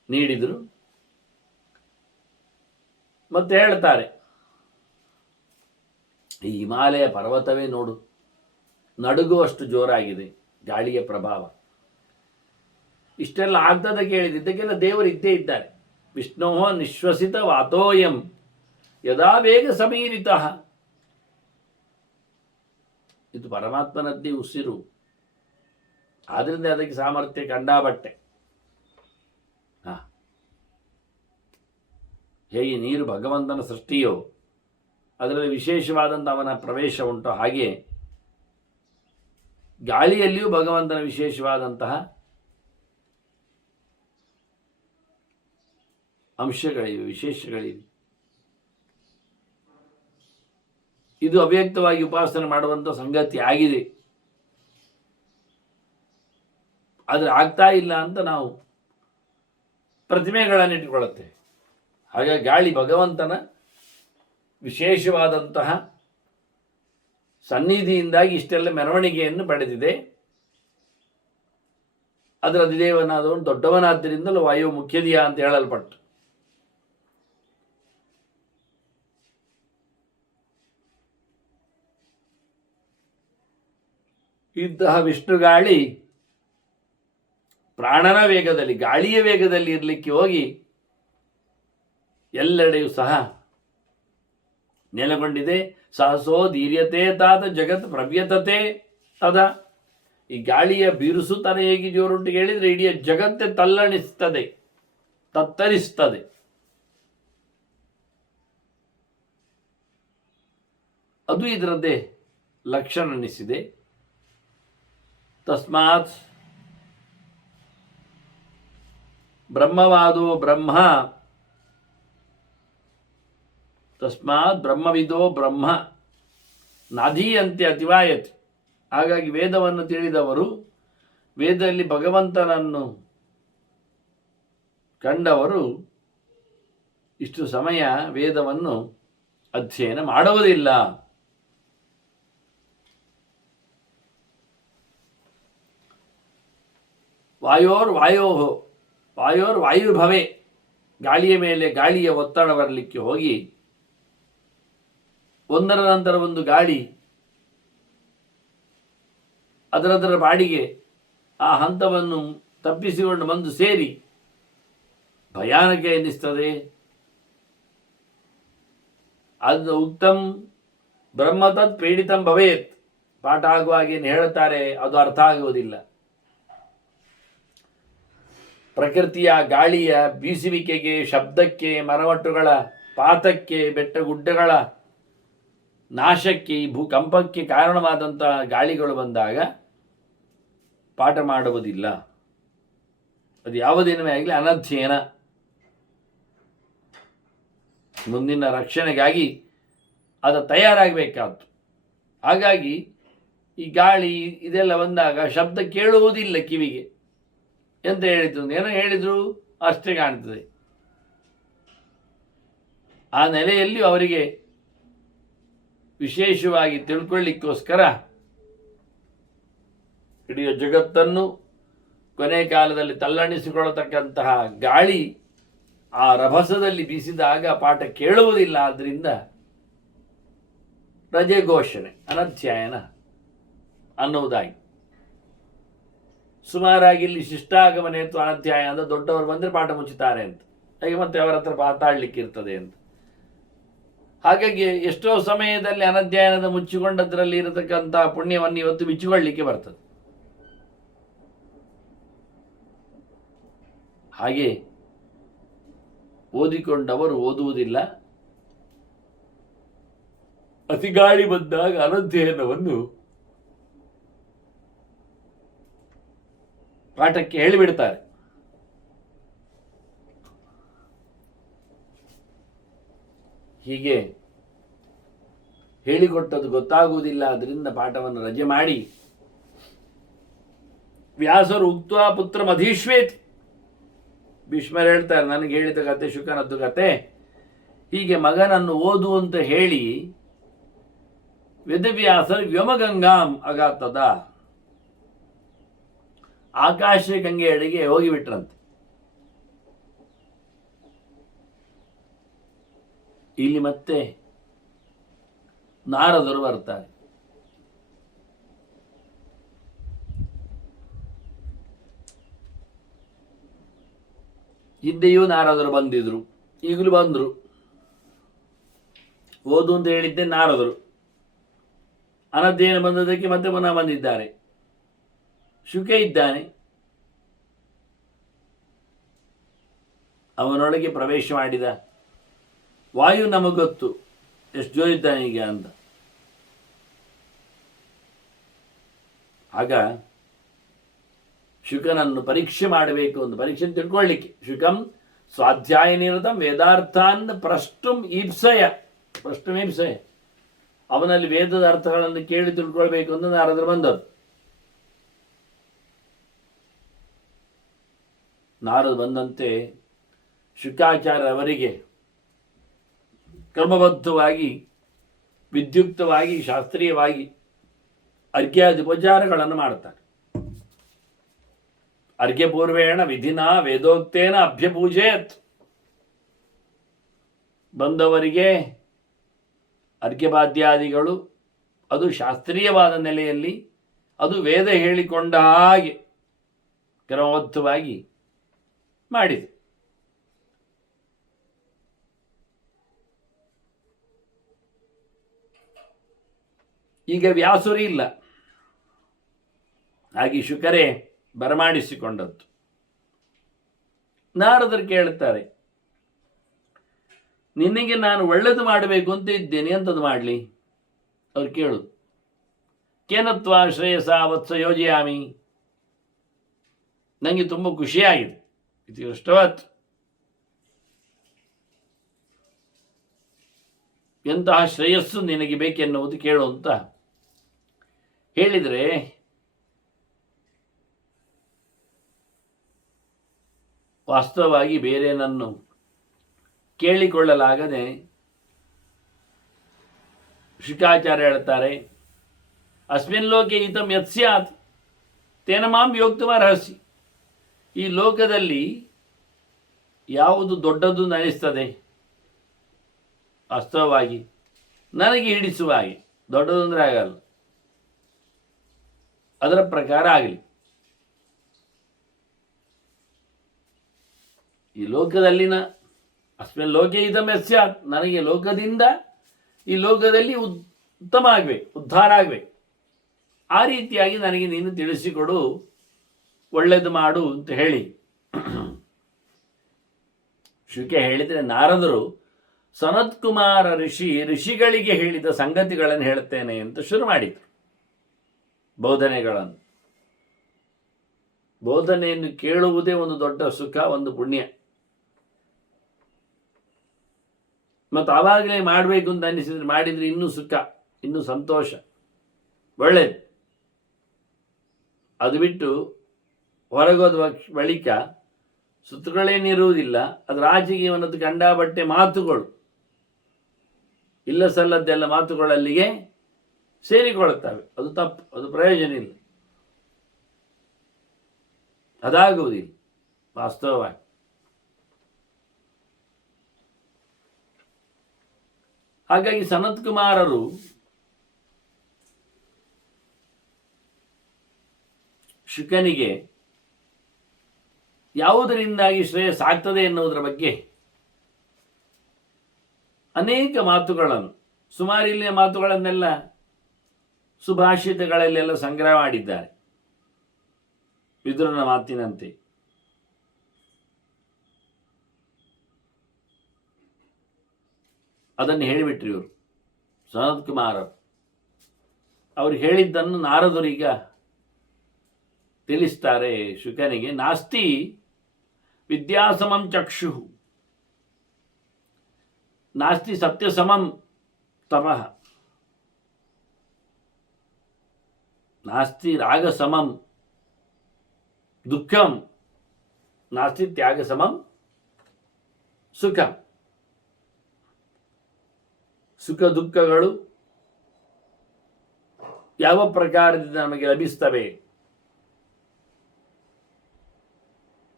ನೀಡಿದರು. ಮತ್ತೆ ಹೇಳ್ತಾರೆ, ಈ ಹಿಮಾಲಯ ಪರ್ವತವೇ ನೋಡು, ನಡುಗುವಷ್ಟು ಜೋರಾಗಿದೆ ಗಾಳಿಯ ಪ್ರಭಾವ. ಇಷ್ಟೆಲ್ಲ ಆಗ್ತದ ಕೇಳಿದ್ದಕ್ಕೆಲ್ಲ ದೇವರು ಇದ್ದೇ ಇದ್ದಾರೆ. ವಿಷ್ಣೋ ನಿಶ್ವಸಿತ ವಾತೋಯಂ ಯದಾ ವೇಗ ಸಮೀರಿತ. ಇದು ಪರಮಾತ್ಮನದ್ದೇ ಉಸಿರು, ಆದ್ರಿಂದ ಅದಕ್ಕೆ ಸಾಮರ್ಥ್ಯ ಕಂಡಾಬಟ್ಟೆ. ಹೇಗೆ ನೀರು ಭಗವಂತನ ಸೃಷ್ಟಿಯೋ ಅದರಲ್ಲಿ ವಿಶೇಷವಾದಂಥ ಅವನ ಪ್ರವೇಶ ಉಂಟು, ಹಾಗೆ ಗಾಳಿಯಲ್ಲಿಯೂ ಭಗವಂತನ ವಿಶೇಷವಾದಂತಹ ಅಂಶಗಳಿವೆ, ವಿಶೇಷಗಳಿವೆ. ಇದು ಅವ್ಯಕ್ತವಾಗಿ ಉಪಾಸನೆ ಮಾಡುವಂಥ ಸಂಗತಿ ಆಗಿದೆ. ಆದರೆ ಆಗ್ತಾ ಇಲ್ಲ ಅಂತ ನಾವು ಪ್ರತಿಮೆಗಳನ್ನು ಇಟ್ಟುಕೊಳ್ಳುತ್ತೇವೆ. ಹಾಗಾಗಿ ಗಾಳಿ ಭಗವಂತನ ವಿಶೇಷವಾದಂತಹ ಸನ್ನಿಧಿಯಿಂದಾಗಿ ಇಷ್ಟೆಲ್ಲ ಮೆರವಣಿಗೆಯನ್ನು ಪಡೆದಿದೆ. ಅದರ ಅಧಿದೇವನಾದವನು ದೊಡ್ಡವನಾದ್ದರಿಂದಲೂ ವಾಯು ಮುಖ್ಯದಿಯ ಅಂತ ಹೇಳಲ್ಪಟ್ಟು. ಇಂತಹ ವಿಷ್ಣು ಗಾಳಿ ಪ್ರಾಣನ ವೇಗದಲ್ಲಿ, ಗಾಳಿಯ ವೇಗದಲ್ಲಿ ಇರಲಿಕ್ಕೆ ಹೋಗಿ ಎಲ್ಲೆಡೆಯೂ ಸಹ ನೆಲೆಗೊಂಡಿದೆ. ಸಹಸೋ ಧೀರ್ಯತೆ ತಾತ ಜಗತ್ ಪ್ರವ್ಯತತೆ ತದ. ಈ ಗಾಳಿಯ ಬಿರುಸುತನ ಹೇಗೆ ಜೋರುಂಟಿಗೆ ಹೇಳಿದರೆ ಇಡೀ ಜಗತ್ತೇ ತಲ್ಲಣಿಸ್ತದೆ, ತತ್ತರಿಸ್ತದೆ. ಅದು ಇದರದ್ದೇ ಲಕ್ಷಣ ಅನ್ನಿಸಿದೆ. ತಸ್ಮಾತ್ ಬ್ರಹ್ಮವಾದೋ ಬ್ರಹ್ಮ, ತಸ್ಮಾತ್ ಬ್ರಹ್ಮವಿದೋ ಬ್ರಹ್ಮ ನಾಧೀಯಂತೆ ಅತಿವಾಯತಿ. ಹಾಗಾಗಿ ವೇದವನ್ನು ತಿಳಿದವರು, ವೇದದಲ್ಲಿ ಭಗವಂತನನ್ನು ಕಂಡವರು ಇಷ್ಟು ಸಮಯ ವೇದವನ್ನು ಅಧ್ಯಯನ ಮಾಡುವುದಿಲ್ಲ. ವಾಯುರ್ಭವೆ, ಗಾಳಿಯ ಮೇಲೆ ಗಾಳಿಯ ಒತ್ತಡ ಬರಲಿಕ್ಕೆ ಹೋಗಿ ಒಂದರ ನಂತರ ಒಂದು ಗಾಳಿ ಅದರದರ ಬಾಡಿಗೆ ಆ ಹಂತವನ್ನು ತಪ್ಪಿಸಿಕೊಂಡು ಬಂದು ಸೇರಿ ಭಯಾನಕ ಎನ್ನಿಸ್ತದೆ. ಅದು ಉಕ್ತಂ ಬ್ರಹ್ಮತತ್ ಪೀಡಿತಂ ಭವೇತ್, ಪಾಠ ಆಗುವಾಗೇನು ಹೇಳುತ್ತಾರೆ ಅದು ಅರ್ಥ ಆಗುವುದಿಲ್ಲ. ಪ್ರಕೃತಿಯ ಗಾಳಿಯ ಬೀಸುವಿಕೆಗೆ, ಶಬ್ದಕ್ಕೆ, ಮರಮಟ್ಟುಗಳ ಪಾತಕ್ಕೆ, ಬೆಟ್ಟಗುಡ್ಡಗಳ ನಾಶಕ್ಕೆ, ಈ ಭೂಕಂಪಕ್ಕೆ ಕಾರಣವಾದಂತಹ ಗಾಳಿಗಳು ಬಂದಾಗ ಪಾಠ ಮಾಡುವುದಿಲ್ಲ. ಅದು ಯಾವುದೇನವೇ ಆಗಲಿ ಅನಧ್ಯಯನ. ಮುಂದಿನ ರಕ್ಷಣೆಗಾಗಿ ಅದು ತಯಾರಾಗಬೇಕಾದ್ದು. ಹಾಗಾಗಿ ಈ ಗಾಳಿ ಇದೆಲ್ಲ ಬಂದಾಗ ಶಬ್ದ ಕೇಳುವುದಿಲ್ಲ ಕಿವಿಗೆ. ಎಂತ ಹೇಳಿದ್ರು, ಏನೋ ಹೇಳಿದ್ರು ಅಷ್ಟೇ ಕಾಣ್ತದೆ. ಆ ನೆಲೆಯಲ್ಲಿ ಅವರಿಗೆ ವಿಶೇಷವಾಗಿ ತಿಳ್ಕೊಳ್ಳಿಕ್ಕೋಸ್ಕರ ಇಡೀ ಜಗತ್ತನ್ನು ಕೊನೆ ಕಾಲದಲ್ಲಿ ತಲ್ಲಣಿಸಿಕೊಳ್ಳತಕ್ಕಂತಹ ಗಾಳಿ ಆ ರಭಸದಲ್ಲಿ ಬೀಸಿದಾಗ ಪಾಠ ಕೇಳುವುದಿಲ್ಲ. ಆದ್ದರಿಂದ ರಜೆ ಘೋಷಣೆ, ಅನಧ್ಯಯನ ಅನ್ನುವುದಾಗಿ. ಸುಮಾರಾಗಿ ಇಲ್ಲಿ ಶಿಷ್ಟಾಗಮನೆ ಅಥವಾ ಅನಧ್ಯಾಯ ಅಂತ ದೊಡ್ಡವರು ಬಂದರೆ ಪಾಠ ಮುಚ್ಚುತ್ತಾರೆ ಅಂತ, ಹಾಗೆ ಮತ್ತೆ ಅವರ ಹತ್ರ ಮಾತಾಡಲಿಕ್ಕೆ ಇರ್ತದೆ ಅಂತ. ಹಾಗಾಗಿ ಎಷ್ಟೋ ಸಮಯದಲ್ಲಿ ಅನಧ್ಯಯನದ ಮುಚ್ಚಿಕೊಂಡದ್ರಲ್ಲಿ ಇರತಕ್ಕಂಥ ಪುಣ್ಯವನ್ನು ಇವತ್ತು ಬಿಚ್ಚಿಕೊಳ್ಳಲಿಕ್ಕೆ ಬರ್ತದೆ. ಹಾಗೆ ಓದಿಕೊಂಡವರು ಓದುವುದಿಲ್ಲ. ಅತಿಗಾಳಿ ಬಂದಾಗ ಅನಧ್ಯಯನವನ್ನು ಪಾಠಕ್ಕೆ ಹೇಳಿಬಿಡ್ತಾರೆ. ಹೀಗೆ ಹೇಳಿಕೊಟ್ಟದ್ದು ಗೊತ್ತಾಗುವುದಿಲ್ಲ, ಅದರಿಂದ ಪಾಠವನ್ನು ರಜೆ ಮಾಡಿ ವ್ಯಾಸರು ಉಕ್ತ ಪುತ್ರ ಮಧೀಶ್ವೇತ್, ಭೀಷ್ಮರು ಹೇಳ್ತಾರೆ ನನಗೆ ಹೇಳಿದ ಕತೆ ಶುಕನದ್ದು ಕತೆ. ಹೀಗೆ ಮಗನನ್ನು ಓದು ಅಂತ ಹೇಳಿ ವೇದವ್ಯಾಸರು ವ್ಯೋಮಗಂಗಾಂ ಅಗಾತದ, ಆಕಾಶ ಗಂಗೆಯಡೆಗೆ ಹೋಗಿಬಿಟ್ರಂತೆ. ಇಲ್ಲಿ ಮತ್ತೆ ನಾರದರು ಬರ್ತಾರೆ. ಹಿಂದೆಯೂ ನಾರದರು ಬಂದಿದ್ರು, ಈಗಲೂ ಬಂದರು. ಓದು ಅಂತ ಹೇಳಿದ್ದೆ ನಾರದರು. ಅನಧ್ಯಯನ ಬಂದದಕ್ಕೆ ಮತ್ತೆ ಪುನಃ ಬಂದಿದ್ದಾರೆ. ಶುಕ ಇದ್ದಾನೆ, ಅವನೊಳಗೆ ಪ್ರವೇಶ ಮಾಡಿದ ವಾಯು ನಮಗೊತ್ತು ಎಷ್ಟು ಜೋ ಇದ್ದಾನೆ ಈಗ ಅಂತ. ಆಗ ಶುಕನನ್ನು ಪರೀಕ್ಷೆ ಮಾಡಬೇಕು, ಒಂದು ಪರೀಕ್ಷೆ ತಿಳ್ಕೊಳ್ಳಿಕ್ಕೆ. ಶುಕಂ ಸ್ವಾಧ್ಯಾಯ ನಿರತಂ ವೇದಾರ್ಥಾನ್ ಪ್ರಷ್ಟುಂ ಈಪ್ಸಯ. ಅವನಲ್ಲಿ ವೇದದ ಅರ್ಥಗಳನ್ನು ಕೇಳಿ ತಿಳ್ಕೊಳ್ಬೇಕು ಅಂತ ನಾರದರು ಬಂದರು. ನಾರದು ಬಂದಂತೆ ಶುಕಾಚಾರ್ಯ ಅವರಿಗೆ ಕ್ರಮಬದ್ಧವಾಗಿ, ವಿದ್ಯುಕ್ತವಾಗಿ, ಶಾಸ್ತ್ರೀಯವಾಗಿ ಅರ್ಘ್ಯಾದಿಪಚಾರಗಳನ್ನು ಮಾಡ್ತಾರೆ. ಅರ್ಘ್ಯಪೂರ್ವೇಣ ವಿಧಿನಾ ವೇದೋಕ್ತೇನ ಅಭ್ಯಪೂಜೆಯತ್. ಬಂದವರಿಗೆ ಅರ್ಘ್ಯಪಾದ್ಯಾದಿಗಳು ಅದು ಶಾಸ್ತ್ರೀಯವಾದ ನೆಲೆಯಲ್ಲಿ, ಅದು ವೇದ ಹೇಳಿಕೊಂಡ ಹಾಗೆ ಕ್ರಮಬದ್ಧವಾಗಿ ಮಾಡಿದೆ. ಈಗ ವ್ಯಾಸರು ಇಲ್ಲ, ಹಾಗೆ ಶುಕರೇ ಬರಮಾಡಿಸಿಕೊಂಡದ್ದು. ನಾರದರು ಕೇಳ್ತಾರೆ, ನಿನಗೆ ನಾನು ಒಳ್ಳೆದು ಮಾಡಬೇಕು ಅಂತ ಇದ್ದೇನೆ, ಅಂತದ್ದು ಮಾಡಲಿ? ಅವ್ರು ಕೇಳುದು, ಕೇನತ್ವ ಶ್ರೇಯಸ ವತ್ಸ ಯೋಜಯಾಮಿ. ನನಗೆ ತುಂಬ ಖುಷಿಯಾಗಿದೆ, ಇದು ಇಷ್ಟವತ್. ಎಂತಹ ಶ್ರೇಯಸ್ಸು ನಿನಗೆ ಬೇಕೆನ್ನುವುದು ಕೇಳು ಅಂತ ಹೇಳಿದರೆ, ವಾಸ್ತವವಾಗಿ ಬೇರೇನನ್ನು ಕೇಳಿಕೊಳ್ಳಲಾಗದೆ ಶುಕಾಚಾರ್ಯ ಹೇಳ್ತಾರೆ, ಅಸ್ಮಿನ್ ಲೋಕೆ ಹಿತಂ ಯತ್ ಸ್ಯಾತ್ ತೇನ ಮಾಂ ಯೋಕ್ತುಮರ್ಹಸಿ. ಈ ಲೋಕದಲ್ಲಿ ಯಾವುದು ದೊಡ್ಡದು ಅನಿಸ್ತದೆ, ವಾಸ್ತವವಾಗಿ ನನಗೆ ಹಿಡಿಸುವ ಹಾಗೆ ದೊಡ್ಡದು ಅಂದರೆ ಆಗಲ್ಲ, ಅದರ ಪ್ರಕಾರ ಆಗಲಿ. ಈ ಲೋಕದಲ್ಲಿನ ಅಸ್ಮಿನ್ ಲೋಕೆ ಇದಂ ಯತ್ ಸ್ಯಾತ್, ನನಗೆ ಲೋಕದಿಂದ ಈ ಲೋಕದಲ್ಲಿ ಉತ್ತಮ ಆಗಬೇಕು, ಉದ್ಧಾರ ಆಗಬೇಕು. ಆ ರೀತಿಯಾಗಿ ನನಗೆ ನೀನು ತಿಳಿಸಿಕೊಡು, ಒಳ್ಳೆಯದು ಮಾಡು ಅಂತ ಹೇಳಿ ಶುಕೆ ಹೇಳಿದರೆ, ನಾರದರು ಸನತ್ಕುಮಾರ ಋಷಿಗಳಿಗೆ ಹೇಳಿದ ಸಂಗತಿಗಳನ್ನು ಹೇಳುತ್ತೇನೆ ಅಂತ ಶುರು ಮಾಡಿದರು. ಬೋಧನೆಗಳನ್ನು, ಬೋಧನೆಯನ್ನು ಕೇಳುವುದೇ ಒಂದು ದೊಡ್ಡ ಸುಖ, ಒಂದು ಪುಣ್ಯ. ಮತ್ತು ಆವಾಗಲೇ ಮಾಡಬೇಕು ಅಂತ ಅನಿಸಿದ್ರೆ ಮಾಡಿದರೆ ಇನ್ನೂ ಸುಖ, ಇನ್ನೂ ಸಂತೋಷ, ಒಳ್ಳೆಯದು. ಅದು ಬಿಟ್ಟು ಹೊರಗೋದ ಬಳಿಕ ಸುತ್ತುಗಳೇನಿರುವುದಿಲ್ಲ, ಅದರ ಆಚೆಗೆ ಇವನದ್ದು ಕಂಡಾಬಟ್ಟೆ ಮಾತುಗಳು, ಇಲ್ಲ ಸಲ್ಲದ್ದೆಲ್ಲ ಮಾತುಗಳಲ್ಲಿಗೆ ಸೇರಿಕೊಳ್ಳುತ್ತವೆ. ಅದು ತಪ್ಪು, ಅದು ಪ್ರಯೋಜನ ಇಲ್ಲ, ಅದಾಗುವುದಿಲ್ಲ ವಾಸ್ತವವಾಗಿ. ಹಾಗಾಗಿ ಸನತ್ಕುಮಾರರು ಶುಕನಿಗೆ ಯಾವುದರಿಂದಾಗಿ ಶ್ರೇಯಸ್ಸಾಗ್ತದೆ ಎನ್ನುವುದರ ಬಗ್ಗೆ ಅನೇಕ ಮಾತುಗಳನ್ನು, ಸುಮಾರು ಇಲ್ಲಿಯ ಮಾತುಗಳನ್ನೆಲ್ಲ ಸುಭಾಷಿತಗಳಲ್ಲೆಲ್ಲ ಸಂಗ್ರಹ ಮಾಡಿದ್ದಾರೆ, ವಿದುರನ ಮಾತಿನಂತೆ. ಅದನ್ನು ಹೇಳಿಬಿಟ್ರಿ ಇವರು ಸನತ್ ಕುಮಾರರು. ಅವರು ಹೇಳಿದ್ದನ್ನು ನಾರದರೀಗ ತಿಳಿಸ್ತಾರೆ ಶುಕನಿಗೆ. ನಾಸ್ತಿ ವಿದ್ಯಾಸಮಂ ಚಕ್ಷು, ನಾಸ್ತಿ ಸತ್ಯಸಮಂ ತಪಃ, ನಾಸ್ತಿ ರಾಗಸಮಂ ದುಃಖಂ, ನಾಸ್ತಿ ತ್ಯಾಗಸಮಂ ಸುಖಂ. ಸುಖ ದುಃಖಗಳು ಯಾವ ಪ್ರಕಾರದಿಂದ ನಮಗೆ ಲಭಿಸ್ತವೆ?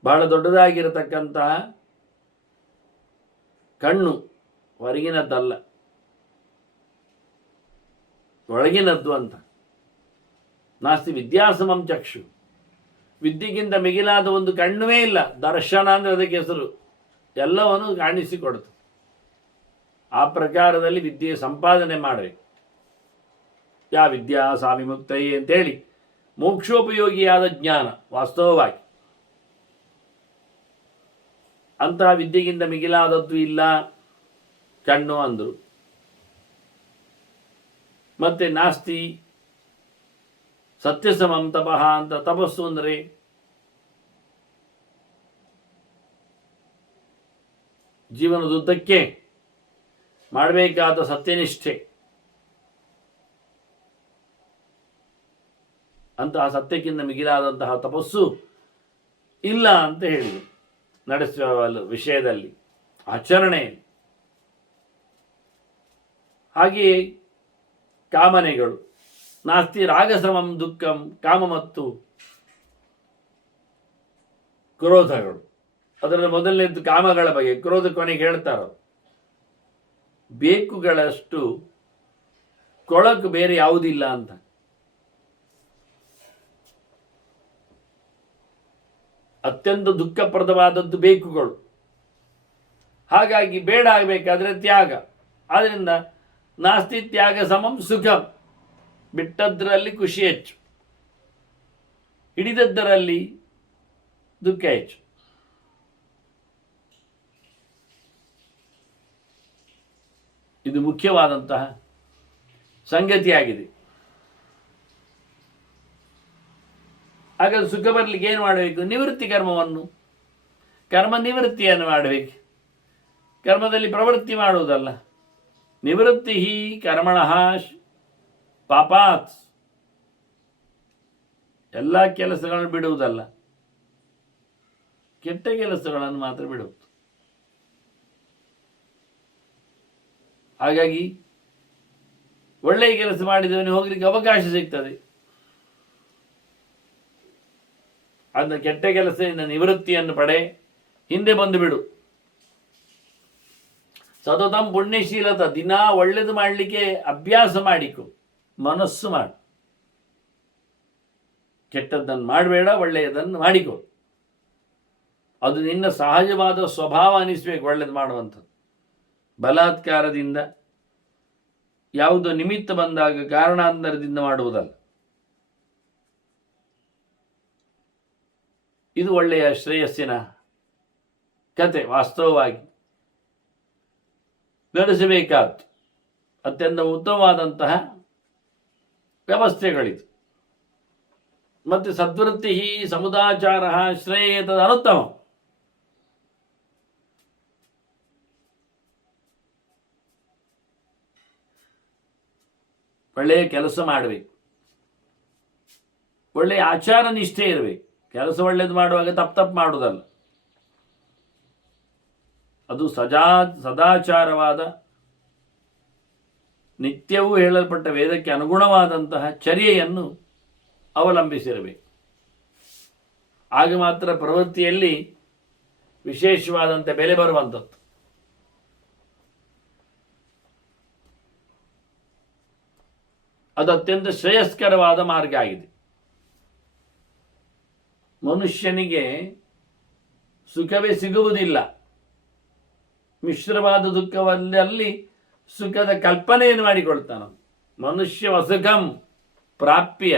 ಬಹಳ ದೊಡ್ಡದಾಗಿರತಕ್ಕಂತಹ ಕಣ್ಣು ಹೊರಗಿನದ್ದಲ್ಲ, ಒಳಗಿನದ್ದು ಅಂತ. ನಾಸ್ತಿ ವಿದ್ಯಾಸಮಂ ಚಕ್ಷು, ವಿದ್ಯೆಗಿಂತ ಮಿಗಿಲಾದ ಒಂದು ಕಣ್ಣುವೇ ಇಲ್ಲ. ದರ್ಶನ ಅಂದರೆ ಅದಕ್ಕೆ ಹೆಸರು. ಎಲ್ಲವನ್ನು ಕಾಣಿಸಿಕೊಡ್ತು. ಆ ಪ್ರಕಾರದಲ್ಲಿ ವಿದ್ಯೆಯ ಸಂಪಾದನೆ ಮಾಡಬೇಕು. ಯಾ ವಿದ್ಯಾ ಸಾ ವಿಮುಕ್ತಯೇ ಅಂತೇಳಿ ಮೋಕ್ಷೋಪಯೋಗಿಯಾದ ಜ್ಞಾನ ವಾಸ್ತವವಾಗಿ. ಅಂತಹ ವಿದ್ಯೆಗಿಂತ ಮಿಗಿಲಾದದ್ದು ಇಲ್ಲ ಕಣ್ಣು ಅಂದರು. ಮತ್ತೆ ನಾಸ್ತಿ ಸತ್ಯಸಮಂ ತಪಃ ಅಂತ. ತಪಸ್ಸು ಅಂದರೆ ಜೀವನದುದ್ದಕ್ಕೆ ಮಾಡಬೇಕಾದ ಸತ್ಯನಿಷ್ಠೆ. ಅಂತಹ ಸತ್ಯಕ್ಕಿಂತ ಮಿಗಿಲಾದಂತಹ ತಪಸ್ಸು ಇಲ್ಲ ಅಂತ ಹೇಳಿದರು. ನಡೆಸುವ ವಿಷಯದಲ್ಲಿ, ಆಚರಣೆಯಲ್ಲಿ. ಹಾಗೆಯೇ ಕಾಮನೆಗಳು. ನಾಸ್ತಿ ರಾಗಸಮಂ ದುಃಖಂ. ಕಾಮ ಮತ್ತು ಕ್ರೋಧಗಳು. ಅದರಲ್ಲಿ ಮೊದಲನೇದ್ದು ಕಾಮಗಳ ಬಗ್ಗೆ. ಕ್ರೋಧ ಕೊನೆಗೆ ಹೇಳ್ತಾರೆ, ಬೇಕುಗಳಷ್ಟು ಕೊಳಕು ಬೇರೆ ಯಾವುದಿಲ್ಲ ಅಂತ. ಅತ್ಯಂತ ದುಃಖಪ್ರದವಾದದ್ದು ಬೇಕುಗಳು. ಹಾಗಾಗಿ ಬೇಡ ಆಗಬೇಕಾದ್ರೆ ತ್ಯಾಗ. ಆದ್ದರಿಂದ ನಾಸ್ತಿ ತ್ಯಾಗ ಸಮಂ ಸುಖಂ. ಬಿಟ್ಟದ್ದರಲ್ಲಿ ಖುಷಿ ಹೆಚ್ಚು, ಹಿಡಿದದ್ದರಲ್ಲಿ ದುಃಖ ಹೆಚ್ಚು. ಇದು ಮುಖ್ಯವಾದಂತಹ ಸಂಗತಿಯಾಗಿದೆ. ಹಾಗಾದ್ರೆ ಸುಖ ಬರಲಿಕ್ಕೆ ಏನು ಮಾಡಬೇಕು? ನಿವೃತ್ತಿ ಕರ್ಮವನ್ನು, ಕರ್ಮ ನಿವೃತ್ತಿಯನ್ನು ಮಾಡಬೇಕು. ಕರ್ಮದಲ್ಲಿ ಪ್ರವೃತ್ತಿ ಮಾಡುವುದಲ್ಲ. ನಿವೃತ್ತಿ ಕರ್ಮಣಃ ಪಾಪಾತ್. ಎಲ್ಲ ಕೆಲಸಗಳನ್ನು ಬಿಡುವುದಲ್ಲ, ಕೆಟ್ಟ ಕೆಲಸಗಳನ್ನು ಮಾತ್ರ ಬಿಡುವುದು. ಹಾಗಾಗಿ ಒಳ್ಳೆಯ ಕೆಲಸ ಮಾಡಿದವನಿಗೆ ಹೋಗ್ಲಿಕ್ಕೆ ಅವಕಾಶ ಸಿಗ್ತದೆ. ಅದನ್ನ ಕೆಟ್ಟ ಕೆಲಸದಿಂದ ನಿವೃತ್ತಿಯನ್ನು ಪಡೆ, ಹಿಂದೆ ಬಂದು ಬಿಡು. ಸತತಂ ಪುಣ್ಯಶೀಲತ. ದಿನ ಒಳ್ಳೆದು ಮಾಡಲಿಕ್ಕೆ ಅಭ್ಯಾಸ ಮಾಡಿಕೊ, ಮನಸ್ಸು ಮಾಡು. ಕೆಟ್ಟದ್ದನ್ನು ಮಾಡಬೇಡ, ಒಳ್ಳೆಯದನ್ನು ಮಾಡಿಕೊ. ಅದು ನಿನ್ನ ಸಹಜವಾದ ಸ್ವಭಾವ ಅನಿಸ್ಬೇಕು ಒಳ್ಳೆದು ಮಾಡುವಂಥದ್ದು. ಬಲಾತ್ಕಾರದಿಂದ, ಯಾವುದೋ ನಿಮಿತ್ತ ಬಂದಾಗ ಕಾರಣಾಂತರದಿಂದ ಮಾಡುವುದಲ್ಲ. ಇದು ಒಳ್ಳೆಯ ಶ್ರೇಯಸ್ಸಿನ ಕತೆ. ವಾಸ್ತವವಾಗಿ ನಡೆಸಬೇಕಾದ್ದು ಅತ್ಯಂತ ಉತ್ತಮವಾದಂತಹ ವ್ಯವಸ್ಥೆಗಳಿದು. ಮತ್ತು ಸದ್ವೃತ್ತಿ ಸಮುದಾಚಾರ ಶ್ರೇಯತದ ಅನುತ್ತಮ. ಒಳ್ಳೆಯ ಕೆಲಸ ಮಾಡಬೇಕು, ಒಳ್ಳೆಯ ಆಚಾರ ನಿಷ್ಠೆ ಇರಬೇಕು. ಕೆಲಸ ಒಳ್ಳೇದು ಮಾಡುವಾಗ ತಪ್ಪು ಮಾಡುವುದಲ್ಲ. ಅದು ಸದಾಚಾರವಾದ, ನಿತ್ಯವೂ ಹೇಳಲ್ಪಟ್ಟ ವೇದಕ್ಕೆ ಅನುಗುಣವಾದಂತಹ ಚರ್ಯೆಯನ್ನು ಅವಲಂಬಿಸಿರಬೇಕು. ಆಗ ಮಾತ್ರ ಪ್ರವೃತ್ತಿಯಲ್ಲಿ ವಿಶೇಷವಾದಂಥ ಬೆಲೆ ಬರುವಂಥದ್ದು. ಅದು ಅತ್ಯಂತ ಶ್ರೇಯಸ್ಕರವಾದ ಮಾರ್ಗ ಆಗಿದೆ. ಮನುಷ್ಯನಿಗೆ ಸುಖವೇ ಸಿಗುವುದಿಲ್ಲ. ಮಿಶ್ರವಾದ ದುಃಖವಲ್ಲಿ ಸುಖದ ಕಲ್ಪನೆಯನ್ನು ಮಾಡಿಕೊಳ್ತಾನೆ. ಮನುಷ್ಯ ವಸುಖಂ ಪ್ರಾಪ್ಯ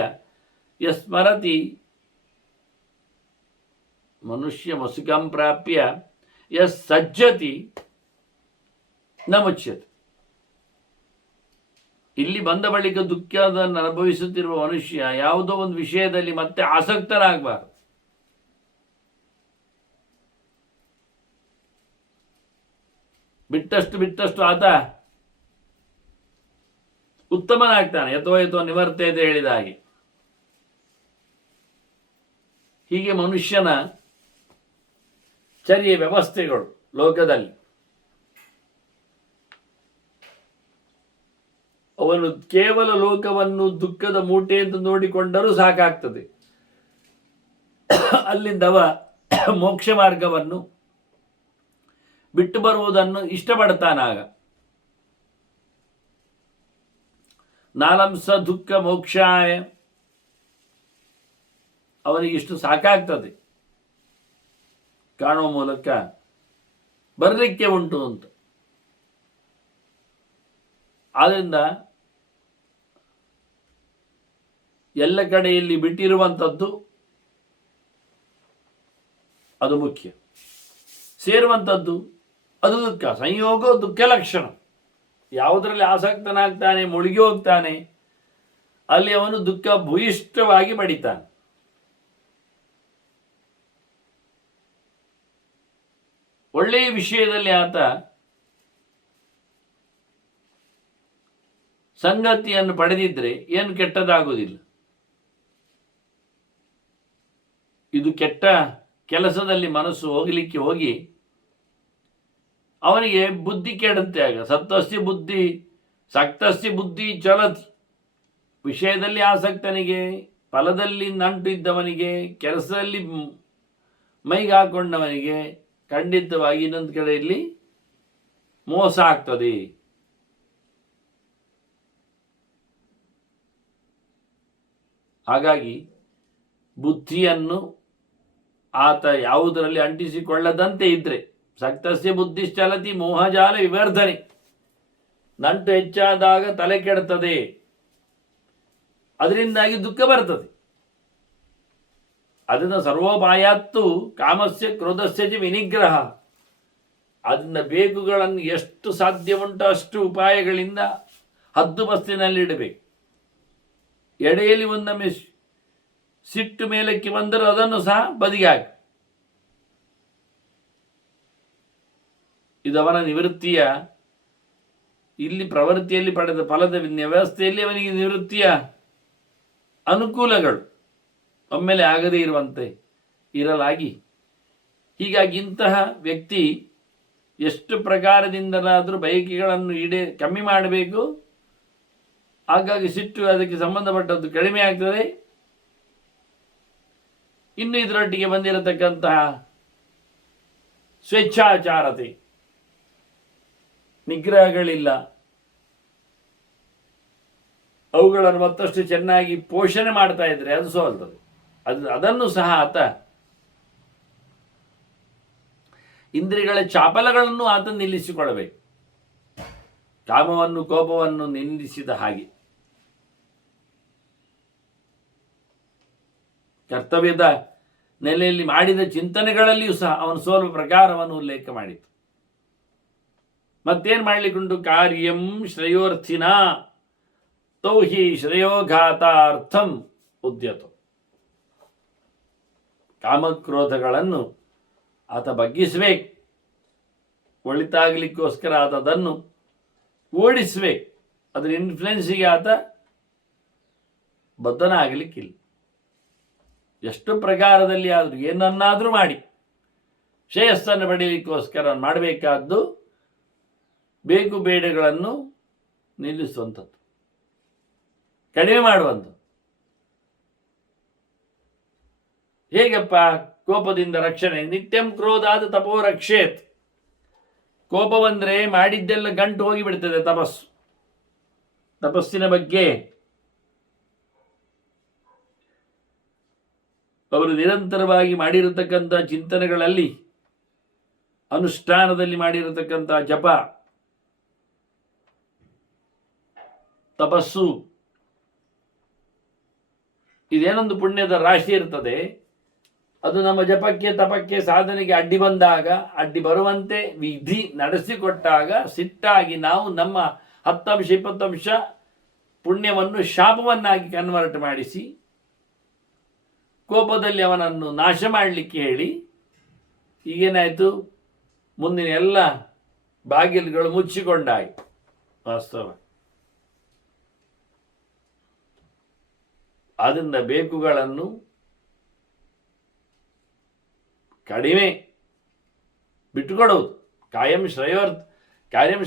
ಯಸ್ಮರತಿ. ಮನುಷ್ಯ ವಸುಖಂ ಪ್ರಾಪ್ಯ ಯಸ್ ಸಜ್ಜತಿ ನ ಮುಚ್ಯತೆ. ಇಲ್ಲಿ ಬಂದ ಬಳಿಕ ದುಃಖವನ್ನು ಅನುಭವಿಸುತ್ತಿರುವ ಮನುಷ್ಯ ಯಾವುದೋ ಒಂದು ವಿಷಯದಲ್ಲಿ ಮತ್ತೆ ಆಸಕ್ತರಾಗಬಾರದು. ಬಿಟ್ಟಷ್ಟು ಆತ ಉತ್ತಮನಾಗ್ತಾನೆ. ಯಥೋ ನಿವರ್ತೆ ಅಂತ ಹೇಳಿದ ಹಾಗೆ. ಹೀಗೆ ಮನುಷ್ಯನ ಚರ್ಯೆ ವ್ಯವಸ್ಥೆಗಳು ಲೋಕದಲ್ಲಿ. ಅವನು ಕೇವಲ ಲೋಕವನ್ನು ದುಃಖದ ಮೂಟೆ ಅಂತ ನೋಡಿಕೊಂಡರೂ ಸಾಕಾಗ್ತದೆ. ಅಲ್ಲಿಂದವ ಮೋಕ್ಷ ಮಾರ್ಗವನ್ನು ಬಿಟ್ಟು ಬರುವುದನ್ನು ಇಷ್ಟಪಡ್ತಾನಾಗ. ನಾಲಂಸ ದುಃಖ ಮೋಕ್ಷಾಯ. ಅವನಿಗಿಷ್ಟು ಸಾಕಾಗ್ತದೆ, ಕಾಣುವ ಮೂಲಕ ಬರಲಿಕ್ಕೆ ಉಂಟು ಅಂತ. ಆದ್ದರಿಂದ ಎಲ್ಲ ಕಡೆಯಲ್ಲಿ ಬಿಟ್ಟಿರುವಂಥದ್ದು ಅದು ಮುಖ್ಯ, ಸೇರುವಂಥದ್ದು ಅದು ದುಃಖ. ಸಂಯೋಗ ದುಃಖ ಲಕ್ಷಣ. ಯಾವುದರಲ್ಲಿ ಆಸಕ್ತನಾಗ್ತಾನೆ, ಮುಳುಗಿ ಹೋಗ್ತಾನೆ, ಅಲ್ಲಿ ಅವನು ದುಃಖ ಭೂಯಿಷ್ಠವಾಗಿ ಪಡಿತಾನೆ. ಒಳ್ಳೆಯ ವಿಷಯದಲ್ಲಿ ಆತ ಸಂಗತಿಯನ್ನು ಪಡೆದಿದ್ರೆ ಏನು ಕೆಟ್ಟದಾಗುವುದಿಲ್ಲ. ಇದು ಕೆಟ್ಟ ಕೆಲಸದಲ್ಲಿ ಮನಸ್ಸು ಹೋಗಲಿಕ್ಕೆ ಹೋಗಿ ಅವನಿಗೆ ಬುದ್ಧಿ ಕೆಡುತ್ತೆ. ಆಗ ಸತ್ತಸ್ಯ ಬುದ್ಧಿ ಸಕ್ತಸ್ಯ ಬುದ್ಧಿ ಚಲತಿ. ವಿಷಯದಲ್ಲಿ ಆಸಕ್ತನಿಗೆ, ಫಲದಲ್ಲಿ ನಂಟು ಇದ್ದವನಿಗೆ, ಕೆಲಸದಲ್ಲಿ ಮೈಗೆ ಹಾಕೊಂಡವನಿಗೆ ಖಂಡಿತವಾಗಿ ಇನ್ನೊಂದು ಕಡೆಯಲ್ಲಿ ಮೋಸ ಆಗ್ತದೆ. ಹಾಗಾಗಿ ಬುದ್ಧಿಯನ್ನು ಆತ ಯಾವುದರಲ್ಲಿ ಅಂಟಿಸಿಕೊಳ್ಳದಂತೆ ಇದ್ರೆ, ಸಕ್ತಸ್ಯ ಬುದ್ಧಿಶ್ಚಲತಿ ಮೋಹಜಾಲ ವಿವರ್ಧನೆ. ನಂಟು ಹೆಚ್ಚಾದಾಗ ತಲೆ ಕೆಡುತ್ತದೆ, ಅದರಿಂದಾಗಿ ದುಃಖ ಬರ್ತದೆ. ಅದನ್ನು ಸರ್ವೋಪಾಯಾತ್ತು ಕಾಮಸ್ಯ ಕ್ರೋಧಸ್ಯ ಚ ವಿನಿಗ್ರಹ. ಅದನ್ನ ಬೇಕುಗಳನ್ನು ಎಷ್ಟು ಸಾಧ್ಯ ಉಂಟು ಅಷ್ಟು ಉಪಾಯಗಳಿಂದ ಹದ್ದುಬಸ್ತಿನಲ್ಲಿಡಬೇಕು. ಎಡೆಯಲ್ಲಿ ಒಂದೊಮ್ಮೆ ಸಿಟ್ಟು ಮೇಲಕ್ಕೆ ಬಂದರೂ ಅದನ್ನು ಸಹ ಬದಿಗೆ ಹಾಕಿ. ಇದು ಅವನ ನಿವೃತ್ತಿಯ, ಇಲ್ಲಿ ಪ್ರವೃತ್ತಿಯಲ್ಲಿ ಪಡೆದ ಫಲದ ವ್ಯವಸ್ಥೆಯಲ್ಲಿ ಅವನಿಗೆ ನಿವೃತ್ತಿಯ ಅನುಕೂಲಗಳು ಒಮ್ಮೆಲೆ ಆಗದೇ ಇರುವಂತೆ ಇರಲಾಗಿ. ಹೀಗಾಗಿ ಇಂತಹ ವ್ಯಕ್ತಿ ಎಷ್ಟು ಪ್ರಕಾರದಿಂದಲಾದರೂ ಬಯಕೆಗಳನ್ನು ಕಮ್ಮಿ ಮಾಡಬೇಕು. ಹಾಗಾಗಿ ಸಿಟ್ಟು ಅದಕ್ಕೆ ಸಂಬಂಧಪಟ್ಟದ್ದು ಕಡಿಮೆ ಆಗ್ತದೆ. ಇನ್ನು ಇದರೊಟ್ಟಿಗೆ ಬಂದಿರತಕ್ಕಂತಹ ಸ್ವೇಚ್ಛಾಚಾರತೆ, ನಿಗ್ರಹಗಳಿಲ್ಲ, ಅವುಗಳನ್ನು ಮತ್ತಷ್ಟು ಚೆನ್ನಾಗಿ ಪೋಷಣೆ ಮಾಡ್ತಾ ಇದ್ರೆ ಅದು ಸೋಲ್ತದೆ. ಅದನ್ನು ಸಹ ಆತ ಇಂದ್ರಿಯಗಳ ಚಾಪಲಗಳನ್ನು ಆತ ನಿಲ್ಲಿಸಿಕೊಳ್ಳಬೇಕು. ಕಾಮವನ್ನು ಕೋಪವನ್ನು ನಿಲ್ಲಿಸಿದ ಹಾಗೆ ಕರ್ತವ್ಯದ ನೆಲೆಯಲ್ಲಿ ಮಾಡಿದ ಚಿಂತನೆಗಳಲ್ಲಿಯೂ ಸಹ ಅವನು ಸೋಲುವ ಪ್ರಕಾರವನ್ನು ಉಲ್ಲೇಖ ಮಾಡಿತು. ಮತ್ತೇನು ಮಾಡಲಿಕ್ಕುಂಟು? ಕಾರ್ಯಂ ಶ್ರೇಯೋರ್ಥಿನ ತೌಹಿ ಶ್ರೇಯೋಘಾತಾರ್ಥಂ ಉದ್ಯತು. ಕಾಮಕ್ರೋಧಗಳನ್ನು ಆತ ಬಗ್ಗಿಸಬೇಕು, ಒಳಿತಾಗಲಿಕ್ಕೋಸ್ಕರ ಆತ ಅದನ್ನು ಓಡಿಸಬೇಕು. ಅದರ ಇನ್ಫ್ಲುಯೆನ್ಸಿಗೆ ಆತ ಬದ್ಧನಾಗಲಿಕ್ಕಿಲ್ಲ. ಎಷ್ಟು ಪ್ರಕಾರದಲ್ಲಿ ಆದರೂ ಏನನ್ನಾದರೂ ಮಾಡಿ ಶ್ರೇಯಸ್ಸನ್ನು ಪಡೆಯಲಿಕ್ಕೋಸ್ಕರ ಮಾಡಬೇಕಾದ್ದು ಬೇಕು ಬೇಡಗಳನ್ನು ನಿಲ್ಲಿಸುವಂಥದ್ದು, ಕಡಿಮೆ ಮಾಡುವಂಥದ್ದು. ಹೇಗಪ್ಪ ಕೋಪದಿಂದ ರಕ್ಷಣೆ? ನಿತ್ಯಂ ಕ್ರೋಧಾದ ತಪೋ ರಕ್ಷೇತ್. ಕೋಪ ಬಂದರೆ ಮಾಡಿದ್ದೆಲ್ಲ ಗಂಟು ಹೋಗಿಬಿಡ್ತದೆ. ತಪಸ್ಸಿನ ಬಗ್ಗೆ ಅವರು ನಿರಂತರವಾಗಿ ಮಾಡಿರತಕ್ಕಂಥ ಚಿಂತನೆಗಳಲ್ಲಿ, ಅನುಷ್ಠಾನದಲ್ಲಿ ಮಾಡಿರತಕ್ಕಂಥ ಜಪ, ತಪಸ್ಸು, ಇದೇನೊಂದು ಪುಣ್ಯದ ರಾಶಿ ಇರ್ತದೆ. ಅದು ನಮ್ಮ ಜಪಕ್ಕೆ ತಪಕ್ಕೆ ಸಾಧನೆಗೆ ಅಡ್ಡಿ ಬಂದಾಗ, ಅಡ್ಡಿ ಬರುವಂತೆ ವಿಧಿ ನಡೆಸಿಕೊಟ್ಟಾಗ ಸಿಟ್ಟಾಗಿ ನಾವು ನಮ್ಮ 10-20% ಪುಣ್ಯವನ್ನು ಶಾಪವನ್ನಾಗಿ ಕನ್ವರ್ಟ್ ಮಾಡಿಸಿ ಕೋಪದಲ್ಲಿ ಅವನನ್ನು ನಾಶ ಮಾಡಲಿಕ್ಕೆ ಹೇಳಿ, ಈಗೇನಾಯಿತು? ಮುಂದಿನ ಎಲ್ಲ ಬಾಗಿಲುಗಳು ಮುಚ್ಚಿಕೊಂಡಾಯಿತು. ವಾಸ್ತವ ಆದ್ದರಿಂದ ಬೇಕುಗಳನ್ನು ಕಡಿಮೆ ಬಿಟ್ಟುಕೊಡುವುದು. ಕಾರ್ಯಂ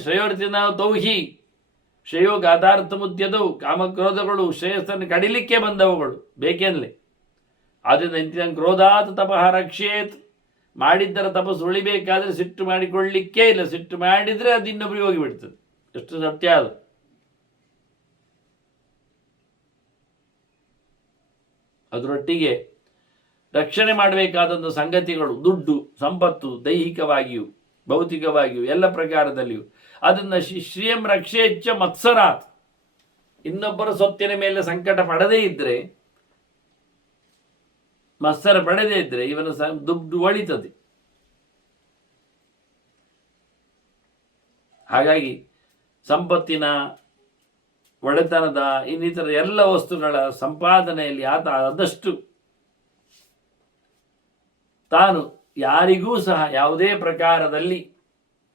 ಶ್ರೇಯೋರ್ಥಿನ ತೌಹಿ ಶ್ರೇಯೋಗಾತಾರ್ಥ ಮುದ್ಯದವು. ಕಾಮಕ್ರೋಧಗಳು ಶ್ರೇಯಸ್ಸನ್ನು ಕಡಿಲಿಕ್ಕೆ ಬಂದವುಗಳು ಬೇಕೆನ್ನಲಿ. ಆದ್ದರಿಂದ ಇಂತಿನ ಕ್ರೋಧಾತ್ ತಪಃ ರಕ್ಷೇತ್. ಮಾಡಿದ್ದರ ತಪಸ್ಸು ಉಳಿಬೇಕಾದ್ರೆ ಸಿಟ್ಟು ಮಾಡಿಕೊಳ್ಳಲಿಕ್ಕೇ ಇಲ್ಲ. ಸಿಟ್ಟು ಮಾಡಿದರೆ ಅದು ಇನ್ನೊಬ್ಬರಿಗೆ ಹೋಗಿಬಿಡ್ತದೆ. ಎಷ್ಟು ಸತ್ಯ ಅದು. ಅದರೊಟ್ಟಿಗೆ ರಕ್ಷಣೆ ಮಾಡಬೇಕಾದಂಥ ಸಂಗತಿಗಳು ದುಡ್ಡು, ಸಂಪತ್ತು, ದೈಹಿಕವಾಗಿಯೂ ಭೌತಿಕವಾಗಿಯೂ ಎಲ್ಲ ಪ್ರಕಾರದಲ್ಲಿಯೂ ಅದನ್ನು ಶ್ರಿಯಂ ರಕ್ಷೇಚ್ಛ ಮತ್ಸರಾತ್, ಇನ್ನೊಬ್ಬರ ಸೊತ್ತಿನ ಮೇಲೆ ಸಂಕಟ ಪಡದೇ ಇದ್ದರೆ, ಮತ್ಸರ ಪಡೆದೇ ಇದ್ದರೆ ಇವನ ದುಡ್ಡು ಒಳಿತದೆ. ಹಾಗಾಗಿ ಸಂಪತ್ತಿನ, ಒಡೆತನದ, ಇನ್ನಿತರ ಎಲ್ಲ ವಸ್ತುಗಳ ಸಂಪಾದನೆಯಲ್ಲಿ ಆತ ಆದಷ್ಟು ತಾನು ಯಾರಿಗೂ ಸಹ ಯಾವುದೇ ಪ್ರಕಾರದಲ್ಲಿ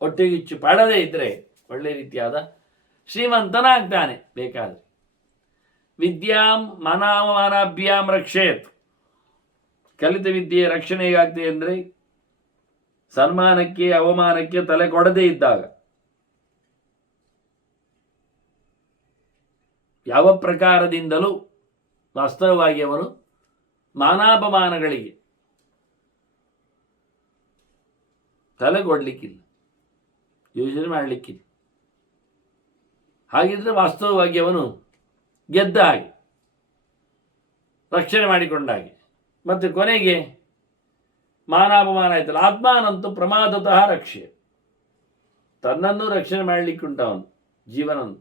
ಹೊಟ್ಟೆಗಿಚ್ಚು ಪಡದೇ ಇದ್ದರೆ ಒಳ್ಳೆ ರೀತಿಯಾದ ಶ್ರೀಮಂತನಾಗ್ತಾನೆ. ಬೇಕಾದರೆ ವಿದ್ಯಾಂ ಮನಾವಮಾನಾಭ್ಯಾಂ ರಕ್ಷೇತ್, ಕಲಿತ ವಿದ್ಯೆಯ ರಕ್ಷಣೆ ಹೇಗಾಗ್ತದೆ ಅಂದರೆ ಸನ್ಮಾನಕ್ಕೆ ಅವಮಾನಕ್ಕೆ ತಲೆ ಕೊಡದೇ ಇದ್ದಾಗ, ಯಾವ ಪ್ರಕಾರದಿಂದಲೂ ವಾಸ್ತವವಾಗಿ ಅವನು ಮಾನಾಪಮಾನಗಳಿಗೆ ತಲೆ ಕೊಡಲಿಕ್ಕಿಲ್ಲ, ಯೋಚನೆ ಮಾಡಲಿಕ್ಕಿಲ್ಲ. ಹಾಗಿದ್ರೆ ವಾಸ್ತವವಾಗಿ ಅವನು ಗೆದ್ದ ಹಾಗೆ, ರಕ್ಷಣೆ ಮಾಡಿಕೊಂಡ ಹಾಗೆ. ಮತ್ತು ಕೊನೆಗೆ ಮಾನಾಪಮಾನ ಆಯ್ತಲ್ಲ, ಆತ್ಮಾನಂತೂ ಪ್ರಮಾದತಃ ರಕ್ಷೆ, ತನ್ನನ್ನು ರಕ್ಷಣೆ ಮಾಡಲಿಕ್ಕುಂಟ ಅವನು ಜೀವನನ್ನು.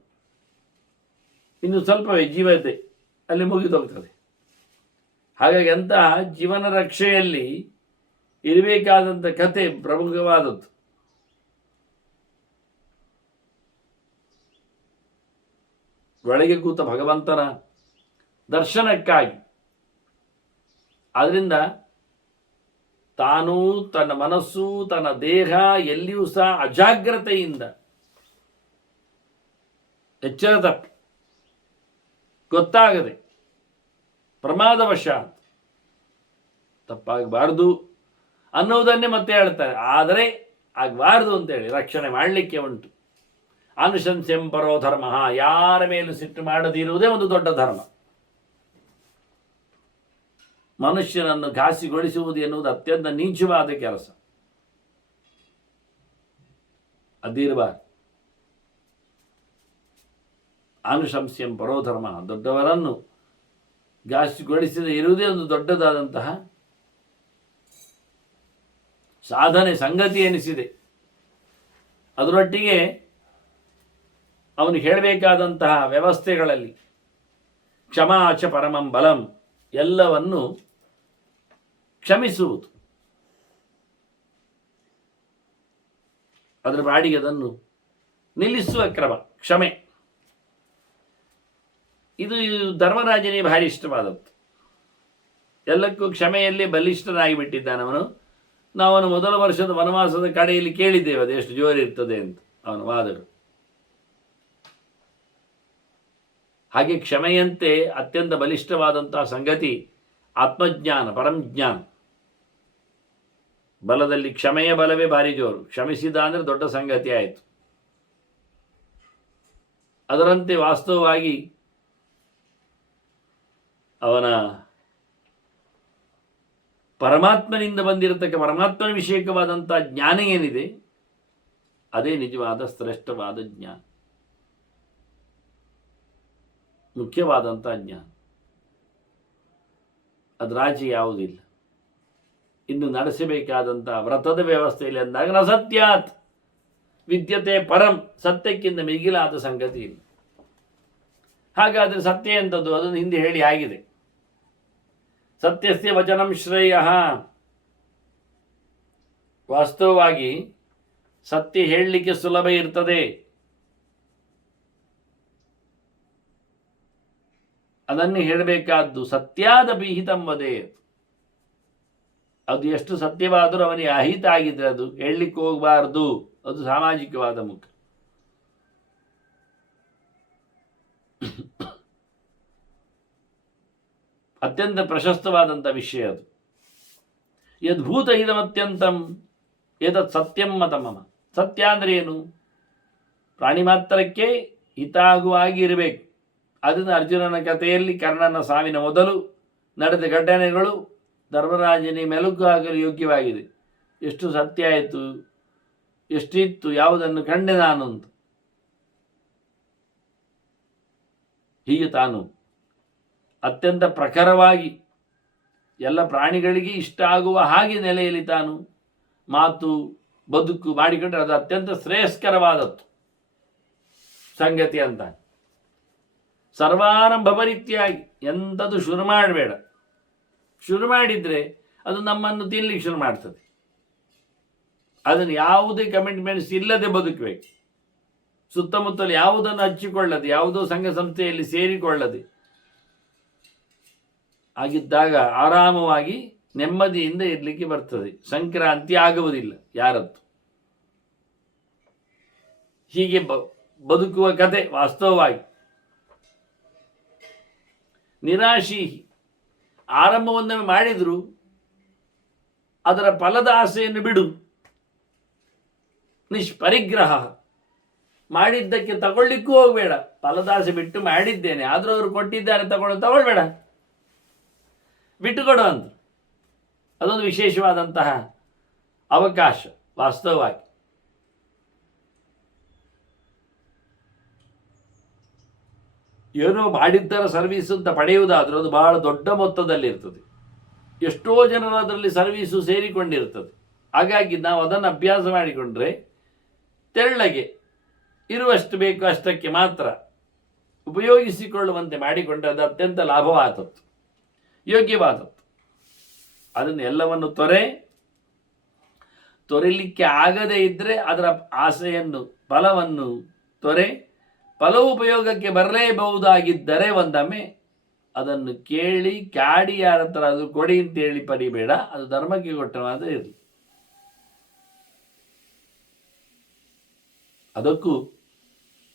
ಇನ್ನು ಸ್ವಲ್ಪವೇ ಜೀವತೆ ಅಲ್ಲಿ ಮುಗಿದೋಗ್ತದೆ. ಹಾಗಾಗಿ ಅಂತಹ ಜೀವನ ರಕ್ಷೆಯಲ್ಲಿ ಇರಬೇಕಾದಂಥ ಕತೆ ಪ್ರಮುಖವಾದದ್ದು. ಒಳಗೆ ಕೂತ ಭಗವಂತನ ದರ್ಶನಕ್ಕಾಗಿ. ಆದ್ದರಿಂದ ತಾನು, ತನ್ನ ಮನಸ್ಸು, ತನ್ನ ದೇಹ ಎಲ್ಲಿಯೂ ಸಹ ಅಜಾಗ್ರತೆಯಿಂದ ಎಚ್ಚರ ತಪ್ಪಿ ಗೊತ್ತಾಗದೆ ಪ್ರಮಾದವಶ ತಪ್ಪಾಗಬಾರ್ದು ಅನ್ನೋದನ್ನೇ ಮತ್ತೆ ಹೇಳ್ತಾರೆ. ಆದರೆ ಆಗಬಾರ್ದು ಅಂತೇಳಿ ರಕ್ಷಣೆ ಮಾಡಲಿಕ್ಕೆ ಉಂಟು. ಅನುಶಂಸ್ಯಂ ಪರೋ ಧರ್ಮ, ಯಾರ ಮೇಲೂ ಸಿಟ್ಟು ಮಾಡದಿರುವುದೇ ಒಂದು ದೊಡ್ಡ ಧರ್ಮ. ಮನುಷ್ಯನನ್ನು ಘಾಸಿಗೊಳಿಸುವುದು ಎನ್ನುವುದು ಅತ್ಯಂತ ನೀಚವಾದ ಕೆಲಸ, ಅದಿರಬಾರ್ದು. ಅನುಶಂಸ್ಯಂ ಪರೋಧರ್ಮ, ದೊಡ್ಡವರನ್ನು ಘಾಸಿಗೊಳಿಸದೆ ಇರುವುದೇ ಒಂದು ದೊಡ್ಡದಾದಂತಹ ಸಾಧನೆ, ಸಂಗತಿ ಎನಿಸಿದೆ. ಅದರೊಟ್ಟಿಗೆ ಅವನು ಹೇಳಬೇಕಾದಂತಹ ವ್ಯವಸ್ಥೆಗಳಲ್ಲಿ ಕ್ಷಮಾಚ ಪರಮಂ ಬಲಂ, ಎಲ್ಲವನ್ನು ಕ್ಷಮಿಸುವುದು, ಅದರ ಬಾಡಿಗೆ ಅದನ್ನು ನಿಲ್ಲಿಸುವ ಕ್ರಮ ಕ್ಷಮೆ. ಇದು ಧರ್ಮರಾಜನಿಗೆ ಭಾರಿ ಇಷ್ಟವಾದದ್ದು. ಎಲ್ಲಕ್ಕೂ ಕ್ಷಮೆಯಲ್ಲಿ ಬಲಿಷ್ಠನಾಗಿ ಬಿಟ್ಟಿದ್ದಾನವನು. ನಾವನು ಮೊದಲ ವರ್ಷದ ವನವಾಸದ ಕಡೆಯಲ್ಲಿ ಕೇಳಿದ್ದೇವೆ ಅದು ಎಷ್ಟು ಜೋರಿರ್ತದೆ ಅಂತ ಅವನ ವಾದಗಳು. ಹಾಗೆ ಕ್ಷಮೆಯಂತೆ ಅತ್ಯಂತ ಬಲಿಷ್ಠವಾದಂತಹ ಸಂಗತಿ ಆತ್ಮಜ್ಞಾನ, ಪರಂಜ್ಞಾನ. ಬಲದಲ್ಲಿ ಕ್ಷಮೆಯ ಬಲವೇ ಭಾರಿ ಜೋರು. ಕ್ಷಮಿಸಿದ ಅಂದರೆ ದೊಡ್ಡ ಸಂಗತಿ ಆಯಿತು. ಅದರಂತೆ ವಾಸ್ತವವಾಗಿ ಅವನ ಪರಮಾತ್ಮನಿಂದ ಬಂದಿರತಕ್ಕ ಪರಮಾತ್ಮನ ವಿಷಯಕವಾದಂಥ ಜ್ಞಾನ ಏನಿದೆ ಅದೇ ನಿಜವಾದ ಶ್ರೇಷ್ಠವಾದ ಜ್ಞಾನ, ಮುಖ್ಯವಾದಂಥ ಜ್ಞಾನ. ಅದು ರಾಜಿ ಯಾವುದಿಲ್ಲ. ಇನ್ನು ನಡೆಸಬೇಕಾದಂಥ ವ್ರತದ ವ್ಯವಸ್ಥೆಯಲ್ಲಿ ಅಂದಾಗ ನ ಸತ್ಯಾತ್ ವಿದ್ಯತೆ ಪರಂ, ಸತ್ಯಕ್ಕಿಂತ ಮಿಗಿಲಾದ ಸಂಗತಿ ಇಲ್ಲ. ಹಾಗಾದರೆ ಸತ್ಯ ಎಂಥದ್ದು ಅದನ್ನು ಹಿಂದೆ ಹೇಳಿ ಆಗಿದೆ. ಸತ್ಯಸ್ಯ ವಚನಂ ಶ್ರೇಯ. ವಾಸ್ತವವಾಗಿ ಸತ್ಯ ಹೇಳಲಿಕ್ಕೆ ಸುಲಭ ಇರ್ತದೆ, ಅದನ್ನು ಹೇಳಬೇಕಾದ್ದು ಸತ್ಯಾದ ವಿಹಿತಂ ವದೇ. ಅದು ಎಷ್ಟು ಸತ್ಯವಾದರೂ ಅವನಿಗೆ ಅಹಿತ ಆಗಿದ್ರೆ ಅದು ಹೇಳಲಿಕ್ಕೆ ಹೋಗಬಾರ್ದು. ಅದು ಸಾಮಾಜಿಕವಾದ ಮುಖ. ಅತ್ಯಂತ ಪ್ರಶಸ್ತವಾದಂಥ ವಿಷಯ ಅದು. ಯದ್ಭೂತ ಇದಮತ್ಯಂತಂ ಏತತ್ ಸತ್ಯಂ ಮತಮಮ. ಸತ್ಯ ಅಂದರೆ ಏನು? ಪ್ರಾಣಿ ಮಾತ್ರಕ್ಕೆ ಹಿತಾಗುವಾಗಿ ಇರಬೇಕು. ಅದನ್ನು ಅರ್ಜುನನ ಕಥೆಯಲ್ಲಿ ಕರ್ಣನ ಸಾವಿನ ಮೊದಲು ನಡೆದ ಘಟನೆಗಳು ಧರ್ಮರಾಜನಿಗೆ ಮೆಲುಕು ಆಗಲು ಯೋಗ್ಯವಾಗಿದೆ. ಎಷ್ಟು ಸತ್ಯ ಆಯಿತು, ಎಷ್ಟಿತ್ತು, ಯಾವುದನ್ನು ಕಂಡೆ ನಾನು ಅಂತ. ಹೀಗೆ ತಾನು ಅತ್ಯಂತ ಪ್ರಖರವಾಗಿ ಎಲ್ಲ ಪ್ರಾಣಿಗಳಿಗೆ ಇಷ್ಟ ಆಗುವ ಹಾಗೆ ನೆಲೆಯಲ್ಲಿ ತಾನು ಮಾತು ಬದುಕು ಮಾಡಿಕೊಂಡ್ರೆ ಅದು ಅತ್ಯಂತ ಶ್ರೇಯಸ್ಕರವಾದದ್ದು ಸಂಗತಿ ಅಂತ. ಸರ್ವಾರಂಭ ಪರಿತ್ಯಾಗಿ, ಎಂಥದ್ದು ಶುರು ಮಾಡಬೇಡ. ಶುರು ಮಾಡಿದರೆ ಅದು ನಮ್ಮನ್ನು ತಿನ್ನಲಿಕ್ಕೆ ಶುರು ಮಾಡ್ತದೆ. ಅದನ್ನು ಯಾವುದೇ ಕಮಿಟ್ಮೆಂಟ್ಸ್ ಇಲ್ಲದೆ ಬದುಕಬೇಕು. ಸುತ್ತಮುತ್ತಲು ಯಾವುದನ್ನು ಹಚ್ಚಿಕೊಳ್ಳದೆ, ಯಾವುದೋ ಸಂಘ ಸಂಸ್ಥೆಯಲ್ಲಿ ಸೇರಿಕೊಳ್ಳದೆ ಆಗಿದ್ದಾಗ ಆರಾಮವಾಗಿ ನೆಮ್ಮದಿಯಿಂದ ಇರಲಿಕ್ಕೆ ಬರ್ತದೆ. ಸಂಕ್ರಾಂತಿ ಆಗುವುದಿಲ್ಲ ಯಾರದ್ದು. ಹೀಗೆ ಬದುಕುವ ಕತೆ ವಾಸ್ತವವಾಗಿ. ನಿರಾಶಿ ಆರಂಭವೊಂದನ್ನು ಮಾಡಿದ್ರು ಅದರ ಫಲದ ಆಸೆಯನ್ನು ಬಿಡು. ನಿಷ್ಪರಿಗ್ರಹ, ಮಾಡಿದ್ದಕ್ಕೆ ತಗೊಳ್ಳಿಕ್ಕೂ ಹೋಗಬೇಡ. ಫಲದಾಸೆ ಬಿಟ್ಟು ಮಾಡಿದ್ದೇನೆ, ಆದರೂ ಅವರು ಕೊಟ್ಟಿದ್ದಾರೆ ತಗೊಳ್ಬೇಡ, ಬಿಟ್ಟುಕೊಡು ಅಂತ. ಅದೊಂದು ವಿಶೇಷವಾದಂತಹ ಅವಕಾಶ ವಾಸ್ತವವಾಗಿ. ಏನೋ ಮಾಡಿದ್ದರ ಸರ್ವೀಸ್ ಅಂತ ಪಡೆಯುವುದಾದರೂ ಅದು ಬಹಳ ದೊಡ್ಡ ಮೊತ್ತದಲ್ಲಿರ್ತದೆ. ಎಷ್ಟೋ ಜನರು ಅದರಲ್ಲಿ ಸರ್ವೀಸು ಸೇರಿಕೊಂಡಿರ್ತದೆ. ಹಾಗಾಗಿ ನಾವು ಅದನ್ನು ಅಭ್ಯಾಸ ಮಾಡಿಕೊಂಡ್ರೆ ತೆಳ್ಳಗೆ ಇರುವಷ್ಟು ಬೇಕು ಅಷ್ಟಕ್ಕೆ ಮಾತ್ರ ಉಪಯೋಗಿಸಿಕೊಳ್ಳುವಂತೆ ಮಾಡಿಕೊಂಡ್ರೆ ಅದು ಅತ್ಯಂತ ಲಾಭವಾದದ್ದು, ಯೋಗ್ಯವಾದದ್ದು. ಅದನ್ನು ಎಲ್ಲವನ್ನು ತೊರೆಯಲಿಕ್ಕೆ ಆಗದೇ ಇದ್ದರೆ ಅದರ ಆಸೆಯನ್ನು, ಫಲವನ್ನು ಫಲೋಪಯೋಗಕ್ಕೆ ಬರಲೇಬಹುದಾಗಿದ್ದರೆ ಒಂದೊಮ್ಮೆ ಅದನ್ನು ಕೇಳಿ ಕಾಡಿ ಯಾರ ಹತ್ರ ಅದು ಕೊಡಿ ಅಂತೇಳಿ ಪಡಿಬೇಡ. ಅದು ಧರ್ಮಕ್ಕೆ ಕೊಟ್ಟವಾದ ಇರಲಿ. ಅದಕ್ಕೂ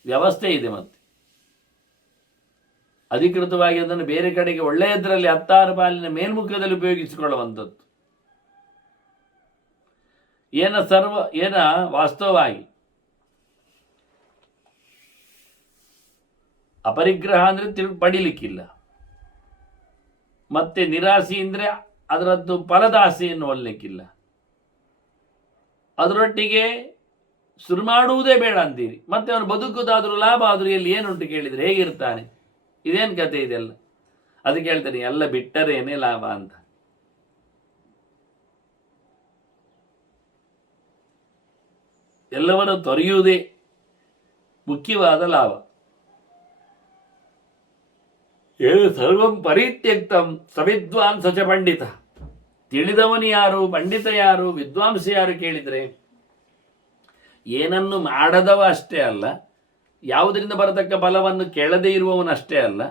ವ್ಯವಸ್ಥೆ ಇದೆ. ಮತ್ತೆ ಅಧಿಕೃತವಾಗಿ ಅದನ್ನು ಬೇರೆ ಕಡೆಗೆ ಒಳ್ಳೆಯದರಲ್ಲಿ 16 ಪಾಲಿನ ಮೇಲ್ಮುಖದಲ್ಲಿ ಉಪಯೋಗಿಸಿಕೊಳ್ಳುವಂಥದ್ದು. ಏನ ವಾಸ್ತವವಾಗಿ ಅಪರಿಗ್ರಹ ಅಂದರೆ ಪಡಿಲಿಕ್ಕಿಲ್ಲ. ಮತ್ತೆ ನಿರಾಸೆ ಅಂದರೆ ಅದರದ್ದು ಫಲದ ಆಸೆಯನ್ನು ಒಲ್ಲಕ್ಕಿಲ್ಲ. ಅದರೊಟ್ಟಿಗೆ ಶುರು ಮಾಡುವುದೇ ಬೇಡ ಅಂತೀರಿ. ಮತ್ತೆ ಅವನು ಬದುಕುವುದಾದ್ರೂ ಲಾಭ ಆದರೂ ಎಲ್ಲಿ ಏನುಂಟು ಕೇಳಿದರೆ ಹೇಗಿರ್ತಾನೆ? ಇದೇನು ಕತೆ ಇದೆಲ್ಲ? ಅದಕ್ಕೆ ಹೇಳ್ತಾನೆ ಎಲ್ಲ ಬಿಟ್ಟರೇನೆ ಲಾಭ ಅಂತ. ಎಲ್ಲವನ್ನು ತೊರೆಯುವುದೇ ಮುಖ್ಯವಾದ ಲಾಭ. ಏನು ಸರ್ವಂ ಪರಿತ್ಯಕ್ತಂ ಸವಿದ್ವಾಂಸ ಚ ಪಂಡಿತ. ತಿಳಿದವನು ಯಾರು, ಪಂಡಿತ ಯಾರು, ವಿದ್ವಾಂಸ ಯಾರು ಕೇಳಿದರೆ ಏನನ್ನು ಮಾಡದವ ಅಷ್ಟೇ ಅಲ್ಲ, ಯಾವುದರಿಂದ ಬರತಕ್ಕ ಫಲವನ್ನು ಕೇಳದೇ ಇರುವವನಷ್ಟೇ ಅಲ್ಲ,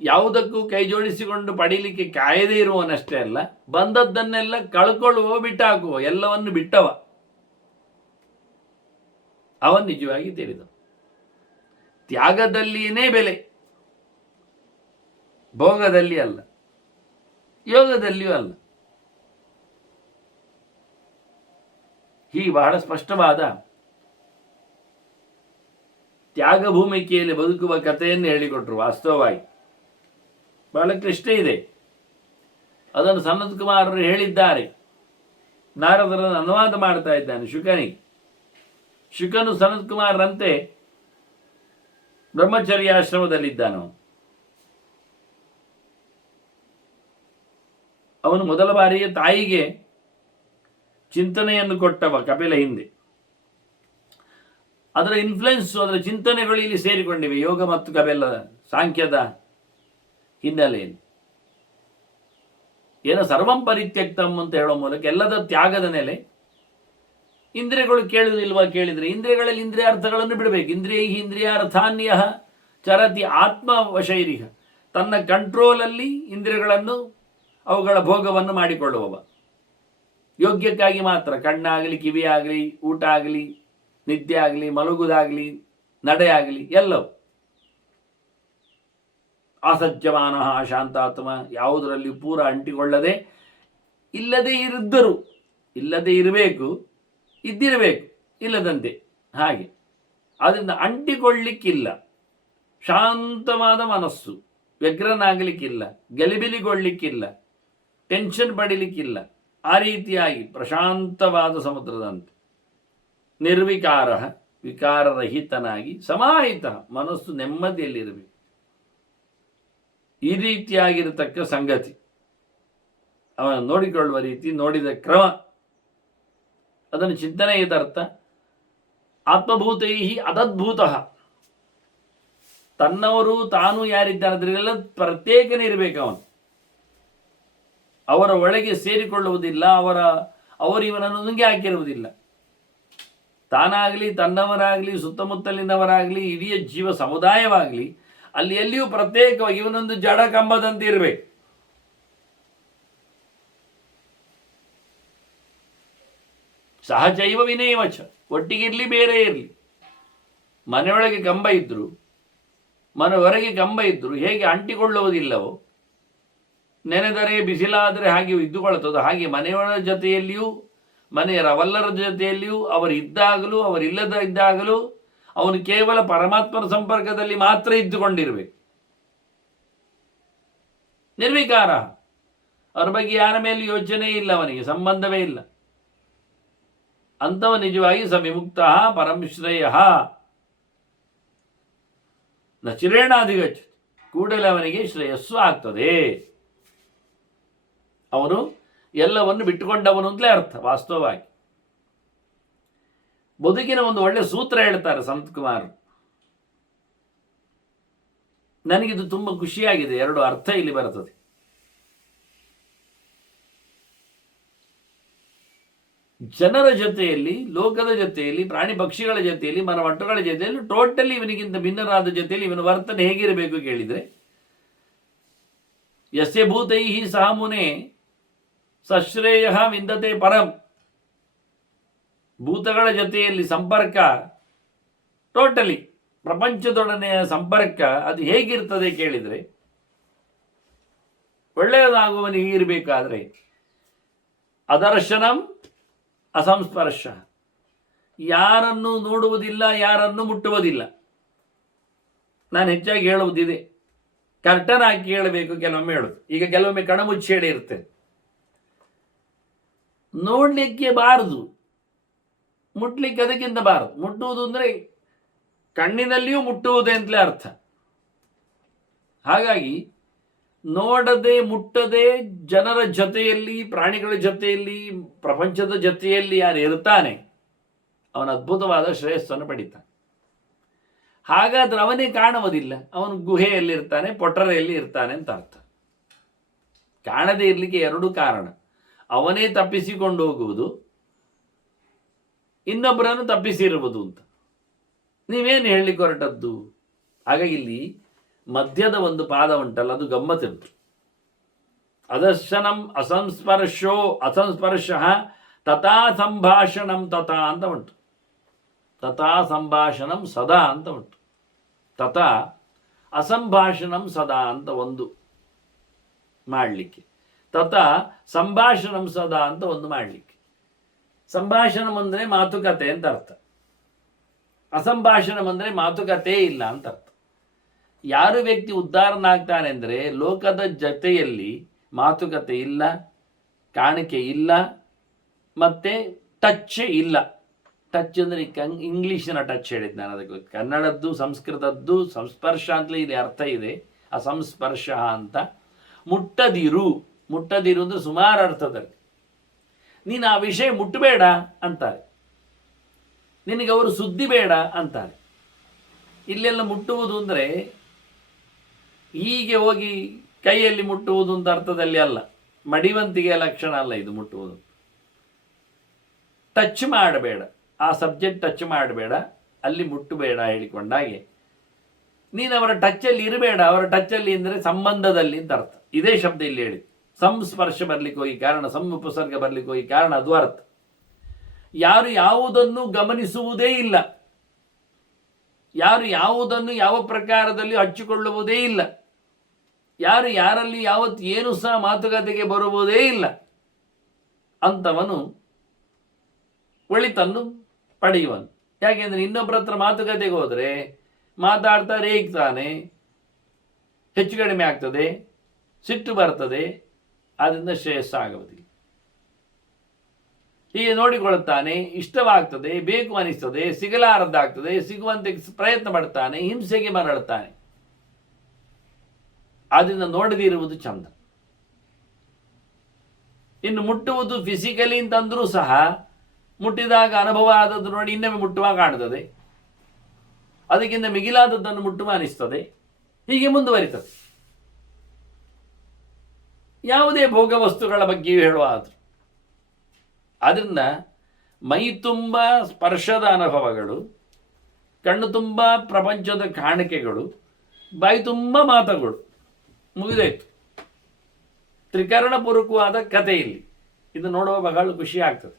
ಯಾವುದಕ್ಕೂ ಕೈ ಜೋಡಿಸಿಕೊಂಡು ಪಡೀಲಿಕ್ಕೆ ಕಾಯದೇ ಇರುವವನಷ್ಟೇ ಅಲ್ಲ, ಬಂದದ್ದನ್ನೆಲ್ಲ ಕಳ್ಕೊಳ್ಳುವ, ಬಿಟ್ಟಾಕುವ, ಎಲ್ಲವನ್ನು ಬಿಟ್ಟವ ಅವನು ನಿಜವಾಗಿ ತಿಳಿದ. ತ್ಯಾಗದಲ್ಲಿಯೇ ಬೆಲೆ, ಭೋಗದಲ್ಲಿ ಅಲ್ಲ, ಯೋಗದಲ್ಲಿಯೂ ಅಲ್ಲ. ಹೀಗೆ ಬಹಳ ಸ್ಪಷ್ಟವಾದ ತ್ಯಾಗ ಭೂಮಿಕೆಯಲ್ಲಿ ಬದುಕುವ ಕಥೆಯನ್ನು ಹೇಳಿಕೊಟ್ರು. ವಾಸ್ತವವಾಗಿ ಬಹಳ ಕ್ಲಿಷ್ಟ ಇದೆ. ಅದನ್ನು ಸನತ್ ಕುಮಾರರು ಹೇಳಿದ್ದಾರೆ. ನಾರದರನ್ನು ಅನುವಾದ ಮಾಡ್ತಾ ಇದ್ದಾನೆ ಶುಕನಿಗೆ. ಶುಕನು ಸನತ್ ಕುಮಾರರಂತೆ ಬ್ರಹ್ಮಚರ್ಯಾಶ್ರಮದಲ್ಲಿದ್ದಾನು. ಅವನು ಮೊದಲ ಬಾರಿಗೆ ತಾಯಿಗೆ ಚಿಂತನೆಯನ್ನು ಕೊಟ್ಟವ ಕಪಿಲ ಹಿಂದೆ. ಅದರ ಇನ್ಫ್ಲುಯೆನ್ಸ್, ಅದರ ಚಿಂತನೆಗಳು ಇಲ್ಲಿ ಸೇರಿಕೊಂಡಿವೆ. ಯೋಗ ಮತ್ತು ಕಪಿಲ ಸಾಂಖ್ಯದ ಹಿನ್ನೆಲೆಯಲ್ಲಿ ಏನೋ ಸರ್ವಂ ಪರಿತ್ಯಕ್ತಂ ಅಂತ ಹೇಳೋ ಮೂಲಕ ಎಲ್ಲದ ತ್ಯಾಗದ ನೆಲೆ. ಇಂದ್ರಿಯಗಳು ಕೇಳುವುದಿಲ್ವಾ ಕೇಳಿದರೆ ಇಂದ್ರಿಯಗಳಲ್ಲಿ ಇಂದ್ರಿಯಾರ್ಥಗಳನ್ನು ಬಿಡಬೇಕು. ಇಂದ್ರಿಯಾರ್ಥಾನ್ಯ ಚರತಿ ಆತ್ಮವಶೈರಿಹ. ತನ್ನ ಕಂಟ್ರೋಲಲ್ಲಿ ಇಂದ್ರಿಯಗಳನ್ನು, ಅವುಗಳ ಭೋಗವನ್ನು ಮಾಡಿಕೊಳ್ಳುವವ. ಯೋಗ್ಯಕ್ಕಾಗಿ ಮಾತ್ರ ಕಣ್ಣಾಗಲಿ, ಕಿವಿ ಆಗಲಿ, ಊಟ ಆಗಲಿ, ನಿದ್ದೆ ಆಗಲಿ, ಮಲಗುವುದಾಗಲಿ, ನಡೆ ಆಗಲಿ ಎಲ್ಲವೂ. ಅಸಜ್ಜಮಾನ ಶಾಂತಾತ್ಮ, ಯಾವುದರಲ್ಲಿ ಪೂರ ಅಂಟಿಕೊಳ್ಳದೆ, ಇಲ್ಲದೇ ಇರಬೇಕು, ಇದ್ದಿರಬೇಕು, ಇಲ್ಲದಂತೆ ಹಾಗೆ. ಅದರಿಂದ ಅಂಟಿಕೊಳ್ಳಿಕ್ಕಿಲ್ಲ. ಶಾಂತವಾದ ಮನಸ್ಸು, ವ್ಯಗ್ರನಾಗಲಿಕ್ಕಿಲ್ಲ, ಗಲಿಬಿಲಿಗೊಳ್ಳಿಕ್ಕಿಲ್ಲ, ಟೆನ್ಷನ್ ಪಡಿಲಿಕ್ಕಿಲ್ಲ. ಆ ರೀತಿಯಾಗಿ ಪ್ರಶಾಂತವಾದ ಸಮುದ್ರದಂತೆ ನಿರ್ವಿಕಾರ, ವಿಕಾರರಹಿತನಾಗಿ ಸಮಾಹಿತ ಮನಸ್ಸು ನೆಮ್ಮದಿಯಲ್ಲಿರಬೇಕು. ಈ ರೀತಿಯಾಗಿರತಕ್ಕ ಸಂಗತಿ ಅವನ ನೋಡಿಕೊಳ್ಳುವ ರೀತಿ, ನೋಡಿದ ಕ್ರಮ, ಅದನ್ನು ಚಿಂತನೆ ಇದರ್ಥ. ಆತ್ಮಭೂತೈ ಅದದ್ಭೂತ, ತನ್ನವರು ತಾನು ಯಾರಿದ್ದಾರೆ ಅದರೆಲ್ಲ ಪ್ರತ್ಯೇಕನೇ ಇರಬೇಕು. ಅವರ ಒಳಗೆ ಸೇರಿಕೊಳ್ಳುವುದಿಲ್ಲ, ಅವರು ಇವನನ್ನು ನುಂಗಿ ಹಾಕಿರುವುದಿಲ್ಲ. ತಾನಾಗಲಿ, ತನ್ನವರಾಗಲಿ, ಸುತ್ತಮುತ್ತಲಿನವರಾಗಲಿ, ಇಡೀ ಜೀವ ಸಮುದಾಯವಾಗಲಿ ಅಲ್ಲಿ ಎಲ್ಲಿಯೂ ಪ್ರತ್ಯೇಕವಾಗಿ ಇವನೊಂದು ಜಡ ಕಂಬದಂತೆ ಇರಬೇಕು. ಸಹಜೈವ ವಿನಯವಚ, ಒಟ್ಟಿಗಿರಲಿ ಬೇರೆ ಇರಲಿ. ಮನೆಯೊಳಗೆ ಕಂಬ ಇದ್ರು, ಮನೆ ಹೊರಗೆ ಕಂಬ ಇದ್ರು ಹೇಗೆ ಅಂಟಿಕೊಳ್ಳುವುದಿಲ್ಲವೋ, ನೆನೆದರೆ ಬಿಸಿಲಾದರೆ ಹಾಗೆ ಇದ್ದುಕೊಳ್ಳುತ್ತದೋ, ಹಾಗೆ ಮನೆಯವರ ಜೊತೆಯಲ್ಲಿಯೂ ಮನೆಯವರೆಲ್ಲರ ಜೊತೆಯಲ್ಲಿಯೂ ಅವರಿದ್ದಾಗಲೂ ಅವರಿಲ್ಲದ ಇದ್ದಾಗಲೂ ಅವನು ಕೇವಲ ಪರಮಾತ್ಮನ ಸಂಪರ್ಕದಲ್ಲಿ ಮಾತ್ರ ಇದ್ದುಕೊಂಡಿರಬೇಕು. ನಿರ್ವಿಕಾರ, ಅವರ ಬಗ್ಗೆ ಯಾರ ಮೇಲೆ ಯೋಚನೆ ಇಲ್ಲ, ಅವನಿಗೆ ಸಂಬಂಧವೇ ಇಲ್ಲ. ಅಂಥವ ನಿಜವಾಗಿ ಸ ವಿಮುಕ್ತ ಪರಮಶ್ರೇಯ ನ ಚಿರೇಣಾಧಿಗಚ್ಚ, ಕೂಡಲೇ ಅವನಿಗೆ ಶ್ರೇಯಸ್ಸು ಆಗ್ತದೆ. ಅವನು ಎಲ್ಲವನ್ನು ಬಿಟ್ಟುಕೊಂಡವನು ಅಂತಲೇ ಅರ್ಥ. ವಾಸ್ತವವಾಗಿ ಬದುಕಿನ ಒಂದು ಒಳ್ಳೆ ಸೂತ್ರ ಹೇಳ್ತಾರೆ ಸಂತ್ ಕುಮಾರ್. ನನಗಿದು ತುಂಬ ಖುಷಿಯಾಗಿದೆ. ಎರಡು ಅರ್ಥ ಇಲ್ಲಿ ಬರ್ತದೆ. ಜನರ ಜೊತೆಯಲ್ಲಿ, ಲೋಕದ ಜೊತೆಯಲ್ಲಿ, ಪ್ರಾಣಿ ಪಕ್ಷಿಗಳ ಜೊತೆಯಲ್ಲಿ, ಮರವಟ್ಟುಗಳ ಜೊತೆಯಲ್ಲಿ, ಟೋಟಲಿ ಇವನಿಗಿಂತ ಭಿನ್ನರಾದ ಜೊತೆಯಲ್ಲಿ ಇವನ ವರ್ತನೆ ಹೇಗಿರಬೇಕು ಕೇಳಿದರೆ, ಯಸ್ಯ ಭೂತೈ ಸಹ ಮುನೆ ಸಶ್ರೇಯ ವಿಂದತೆ ಪರಂ. ಭೂತಗಳ ಜೊತೆಯಲ್ಲಿ ಸಂಪರ್ಕ, ಟೋಟಲಿ ಪ್ರಪಂಚದೊಡನೆಯ ಸಂಪರ್ಕ ಅದು ಹೇಗಿರ್ತದೆ ಕೇಳಿದರೆ, ಒಳ್ಳೆಯದಾಗುವವನಿಗೆ ಇರಬೇಕಾದ್ರೆ ಅದರ್ಶನಂ ಅಸಂಸ್ಪರ್ಶ, ಯಾರನ್ನು ನೋಡುವುದಿಲ್ಲ, ಯಾರನ್ನು ಮುಟ್ಟುವುದಿಲ್ಲ. ನಾನು ಹೆಚ್ಚಾಗಿ ಹೇಳುವುದಿದೆ, ಕರ್ಟನ್ ಹಾಕಿ ಹೇಳಬೇಕು, ಕೆಲವೊಮ್ಮೆ ಹೇಳುದು. ಈಗ ಕೆಲವೊಮ್ಮೆ ಕಣಮುಚ್ಚೇಡೆ ಇರ್ತದೆ, ನೋಡ್ಲಿಕ್ಕೆ ಬಾರದು, ಮುಟ್ಲಿಕ್ಕೆ ಅದಕ್ಕಿಂತ ಬಾರದು. ಮುಟ್ಟುವುದು ಅಂದರೆ ಕಣ್ಣಿನಲ್ಲಿಯೂ ಮುಟ್ಟುವುದೇ ಅಂತಲೇ ಅರ್ಥ. ಹಾಗಾಗಿ ನೋಡದೆ ಮುಟ್ಟದೆ ಜನರ ಜೊತೆಯಲ್ಲಿ, ಪ್ರಾಣಿಗಳ ಜೊತೆಯಲ್ಲಿ, ಪ್ರಪಂಚದ ಜೊತೆಯಲ್ಲಿ ಯಾರು ಇರ್ತಾನೆ ಅವನ ಅದ್ಭುತವಾದ ಶ್ರೇಯಸ್ಸನ್ನು ಪಡಿತಾನೆ. ಹಾಗಾದ್ರೆ ಅವನೇ ಕಾಣುವುದಿಲ್ಲ, ಅವನು ಗುಹೆಯಲ್ಲಿರ್ತಾನೆ, ಪೊಟರೆಯಲ್ಲಿ ಇರ್ತಾನೆ ಅಂತ ಅರ್ಥ. ಕಾಣದೇ ಇರಲಿಕ್ಕೆ ಎರಡು ಕಾರಣ, ಅವನೇ ತಪ್ಪಿಸಿಕೊಂಡು ಹೋಗುವುದು, ಇನ್ನೊಬ್ಬರನ್ನು ತಪ್ಪಿಸಿರುವುದು ಅಂತ. ನೀವೇನು ಹೇಳಲಿಕ್ಕೆ ಹೊರಟದ್ದು? ಹಾಗಾಗಿ ಇಲ್ಲಿ ಮಧ್ಯದ ಒಂದು ಪಾದ ಉಂಟಲ್ಲ, ಅದು ಗಮ್ಮತ್ತುಂಟು. ಅದರ್ಶನಂ ಅಸಂಸ್ಪರ್ಶ ತಥಾ ಸಂಭಾಷಣಂ ತಥಾ ಅಂತ ಉಂಟು. ತಥಾ ಸಂಭಾಷಣಂ ಸದಾ ಅಂತ ಉಂಟು. ತಥಾ ಅಸಂಭಾಷಣಂ ಸದಾ ಅಂತ ಒಂದು ಮಾಡಲಿಕ್ಕೆ, ತಥಾ ಸಂಭಾಷಣಂ ಸದಾ ಅಂತ ಒಂದು ಮಾಡಲಿಕ್ಕೆ. ಸಂಭಾಷಣಂ ಅಂದರೆ ಮಾತುಕತೆ ಅಂತ ಅರ್ಥ, ಅಸಂಭಾಷಣಂ ಅಂದರೆ ಮಾತುಕತೆ ಇಲ್ಲ ಅಂತ ಅರ್ಥ. ಯಾರು ವ್ಯಕ್ತಿ ಉದ್ಧಾರನಾಗ್ತಾನೆ ಅಂದರೆ ಲೋಕದ ಜೊತೆಯಲ್ಲಿ ಮಾತುಕತೆ ಇಲ್ಲ, ಕಾಣಿಕೆ ಇಲ್ಲ, ಮತ್ತೆ ಟಚ್ ಇಲ್ಲ. ಟಚ್ ಅಂದರೆ ಇಂಗ್ಲೀಷಿನ ಟಚ್ ಹೇಳಿದ್ದು ನಾನು, ಅದಕ್ಕೆ ಕನ್ನಡದ್ದು ಸಂಸ್ಕೃತದ್ದು ಸಂಸ್ಪರ್ಶ ಅಂತಲೇ ಇದೆ ಅರ್ಥ ಇದೆ. ಅಸಂಸ್ಪರ್ಶ ಅಂತ. ಮುಟ್ಟದಿರು, ಮುಟ್ಟದಿರು ಅಂದರೆ ಸುಮಾರು ಅರ್ಥದಲ್ಲಿ. ನೀನು ಆ ವಿಷಯ ಮುಟ್ಟಬೇಡ ಅಂತಾರೆ, ನಿನಗೆ ಅವರು ಸುದ್ದಿ ಬೇಡ ಅಂತಾರೆ. ಇಲ್ಲೆಲ್ಲ ಮುಟ್ಟುವುದು ಅಂದರೆ ಹೀಗೆ ಹೋಗಿ ಕೈಯಲ್ಲಿ ಮುಟ್ಟುವುದು ಅಂತ ಅರ್ಥದಲ್ಲಿ ಅಲ್ಲ, ಮಡಿವಂತಿಗೆ ಲಕ್ಷಣ ಅಲ್ಲ ಇದು ಮುಟ್ಟುವುದು. ಟಚ್ ಮಾಡಬೇಡ, ಆ ಸಬ್ಜೆಕ್ಟ್ ಟಚ್ ಮಾಡಬೇಡ, ಅಲ್ಲಿ ಮುಟ್ಟಬೇಡ ಹೇಳಿಕೊಂಡಾಗೆ ನೀನು ಅವರ ಟಚ್ಚಲ್ಲಿ ಇರಬೇಡ. ಅವರ ಟಚ್ಚಲ್ಲಿ ಅಂದರೆ ಸಂಬಂಧದಲ್ಲಿ ಅಂತ ಅರ್ಥ. ಇದೇ ಶಬ್ದ ಇಲ್ಲಿ ಹೇಳಿ. ಸಂಸ್ಪರ್ಶ ಬರಲಿಕ್ಕೆ ಹೋಗಿ ಕಾರಣ, ಉಪಸರ್ಗ ಬರಲಿಕ್ಕೆ ಹೋಗಿ ಕಾರಣ, ಅದು ಅರ್ಥ. ಯಾರು ಯಾವುದನ್ನು ಗಮನಿಸುವುದೇ ಇಲ್ಲ, ಯಾರು ಯಾವುದನ್ನು ಯಾವ ಪ್ರಕಾರದಲ್ಲಿ ಹಚ್ಚಿಕೊಳ್ಳುವುದೇ ಇಲ್ಲ, ಯಾರು ಯಾರಲ್ಲಿ ಯಾವತ್ತು ಏನು ಸಹ ಮಾತುಕತೆಗೆ ಬರುವುದೇ ಇಲ್ಲ, ಅಂಥವನು ಒಳಿತನ್ನು ಪಡೆಯುವನು. ಯಾಕೆಂದರೆ ಇನ್ನೊಬ್ಬರ ಹತ್ರ ಮಾತುಕತೆಗೆ ಹೋದರೆ ಮಾತಾಡ್ತಾ ರೇಗ್ತಾನೆ, ಹೆಚ್ಚು ಕಡಿಮೆ ಆಗ್ತದೆ, ಸಿಟ್ಟು ಬರ್ತದೆ, ಆದ್ದರಿಂದ ಶ್ರೇಯಸ್ಸಾಗುವುದಿಲ್ಲ. ಹೀಗೆ ನೋಡಿಕೊಳ್ಳುತ್ತಾನೆ, ಇಷ್ಟವಾಗ್ತದೆ, ಬೇಕು ಅನಿಸ್ತದೆ, ಸಿಗಲಾರದ್ದಾಗ್ತದೆ, ಸಿಗುವಂತೆ ಪ್ರಯತ್ನ ಪಡ್ತಾನೆ, ಹಿಂಸೆಗೆ ಮರಳುತ್ತಾನೆ. ಆದ್ದರಿಂದ ನೋಡದಿರುವುದು ಚಂದ. ಇನ್ನು ಮುಟ್ಟುವುದು ಫಿಸಿಕಲಿ ಅಂತಂದ್ರೂ ಸಹ ಮುಟ್ಟಿದಾಗ ಅನುಭವ ಆದದ್ದು ನೋಡಿ ಇನ್ನೊಮ್ಮೆ ಮುಟ್ಟುವಾಗ ಕಾಣ್ತದೆ, ಅದಕ್ಕಿಂತ ಮಿಗಿಲಾದದ್ದನ್ನು ಮುಟ್ಟುವ ಅನಿಸ್ತದೆ, ಹೀಗೆ ಮುಂದುವರಿತದೆ. ಯಾವುದೇ ಭೋಗ ವಸ್ತುಗಳ ಬಗ್ಗೆಯೂ ಹೇಳುವಾದ್ರು ಆದ್ರಿಂದ ಮೈ ತುಂಬ ಸ್ಪರ್ಶದ ಅನುಭವಗಳು, ಕಣ್ಣು ತುಂಬ ಪ್ರಪಂಚದ ಕಾಣಿಕೆಗಳು, ಬಾಯಿ ತುಂಬ ಮಾತುಗಳು, ಮುಗಿದಾಯ್ತು. ತ್ರಿಕರಣಪೂರ್ವಕವಾದ ಕಥೆ ಇಲ್ಲಿ. ಇದು ನೋಡುವ ಬಹಳ ಖುಷಿ ಆಗ್ತದೆ.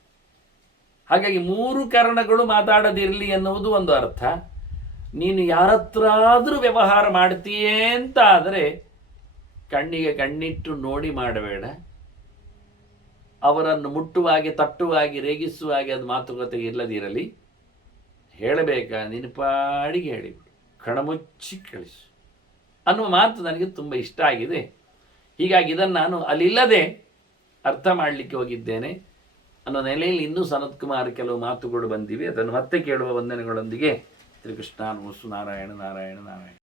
ಹಾಗಾಗಿ 3 ಕರ್ಣಗಳು ಮಾತಾಡದಿರಲಿ ಎನ್ನುವುದು ಒಂದು ಅರ್ಥ. ನೀನು ಯಾರತ್ರಾದರೂ ವ್ಯವಹಾರ ಮಾಡ್ತೀಯೇ ಅಂತ ಆದರೆ ಕಣ್ಣಿಗೆ ಕಣ್ಣಿಟ್ಟು ನೋಡಿ ಮಾಡಬೇಡ. ಅವರನ್ನು ಮುಟ್ಟುವಾಗೆ, ತಟ್ಟುವಾಗಿ, ರೇಗಿಸುವಾಗೆ ಅದು ಮಾತುಕತೆ ಇಲ್ಲದಿರಲಿ. ಹೇಳಬೇಕಾ ನಿನ್ನ ಪಾಡಿಗೆ ಹೇಳಿಬಿಡು, ಕಣಮುಚ್ಚಿ ಕಳಿಸು ಅನ್ನುವ ಮಾತು ನನಗೆ ತುಂಬ ಇಷ್ಟ ಆಗಿದೆ. ಹೀಗಾಗಿ ಇದನ್ನು ನಾನು ಅಲ್ಲಿಲ್ಲದೆ ಅರ್ಥ ಮಾಡಲಿಕ್ಕೆ ಹೋಗಿದ್ದೇನೆ ಅನ್ನೋ ನೆಲೆಯಲ್ಲಿ ಇನ್ನೂ ಸನತ್ ಕುಮಾರ್ ಕೆಲವು ಮಾತುಗಳು ಬಂದಿವೆ. ಅದನ್ನು ಮತ್ತೆ ಕೇಳುವ ವಂದನೆಗಳೊಂದಿಗೆ ಶ್ರೀಕೃಷ್ಣ ನಮಸ್ತು. ನಾರಾಯಣ ನಾರಾಯಣ ನಾರಾಯಣ.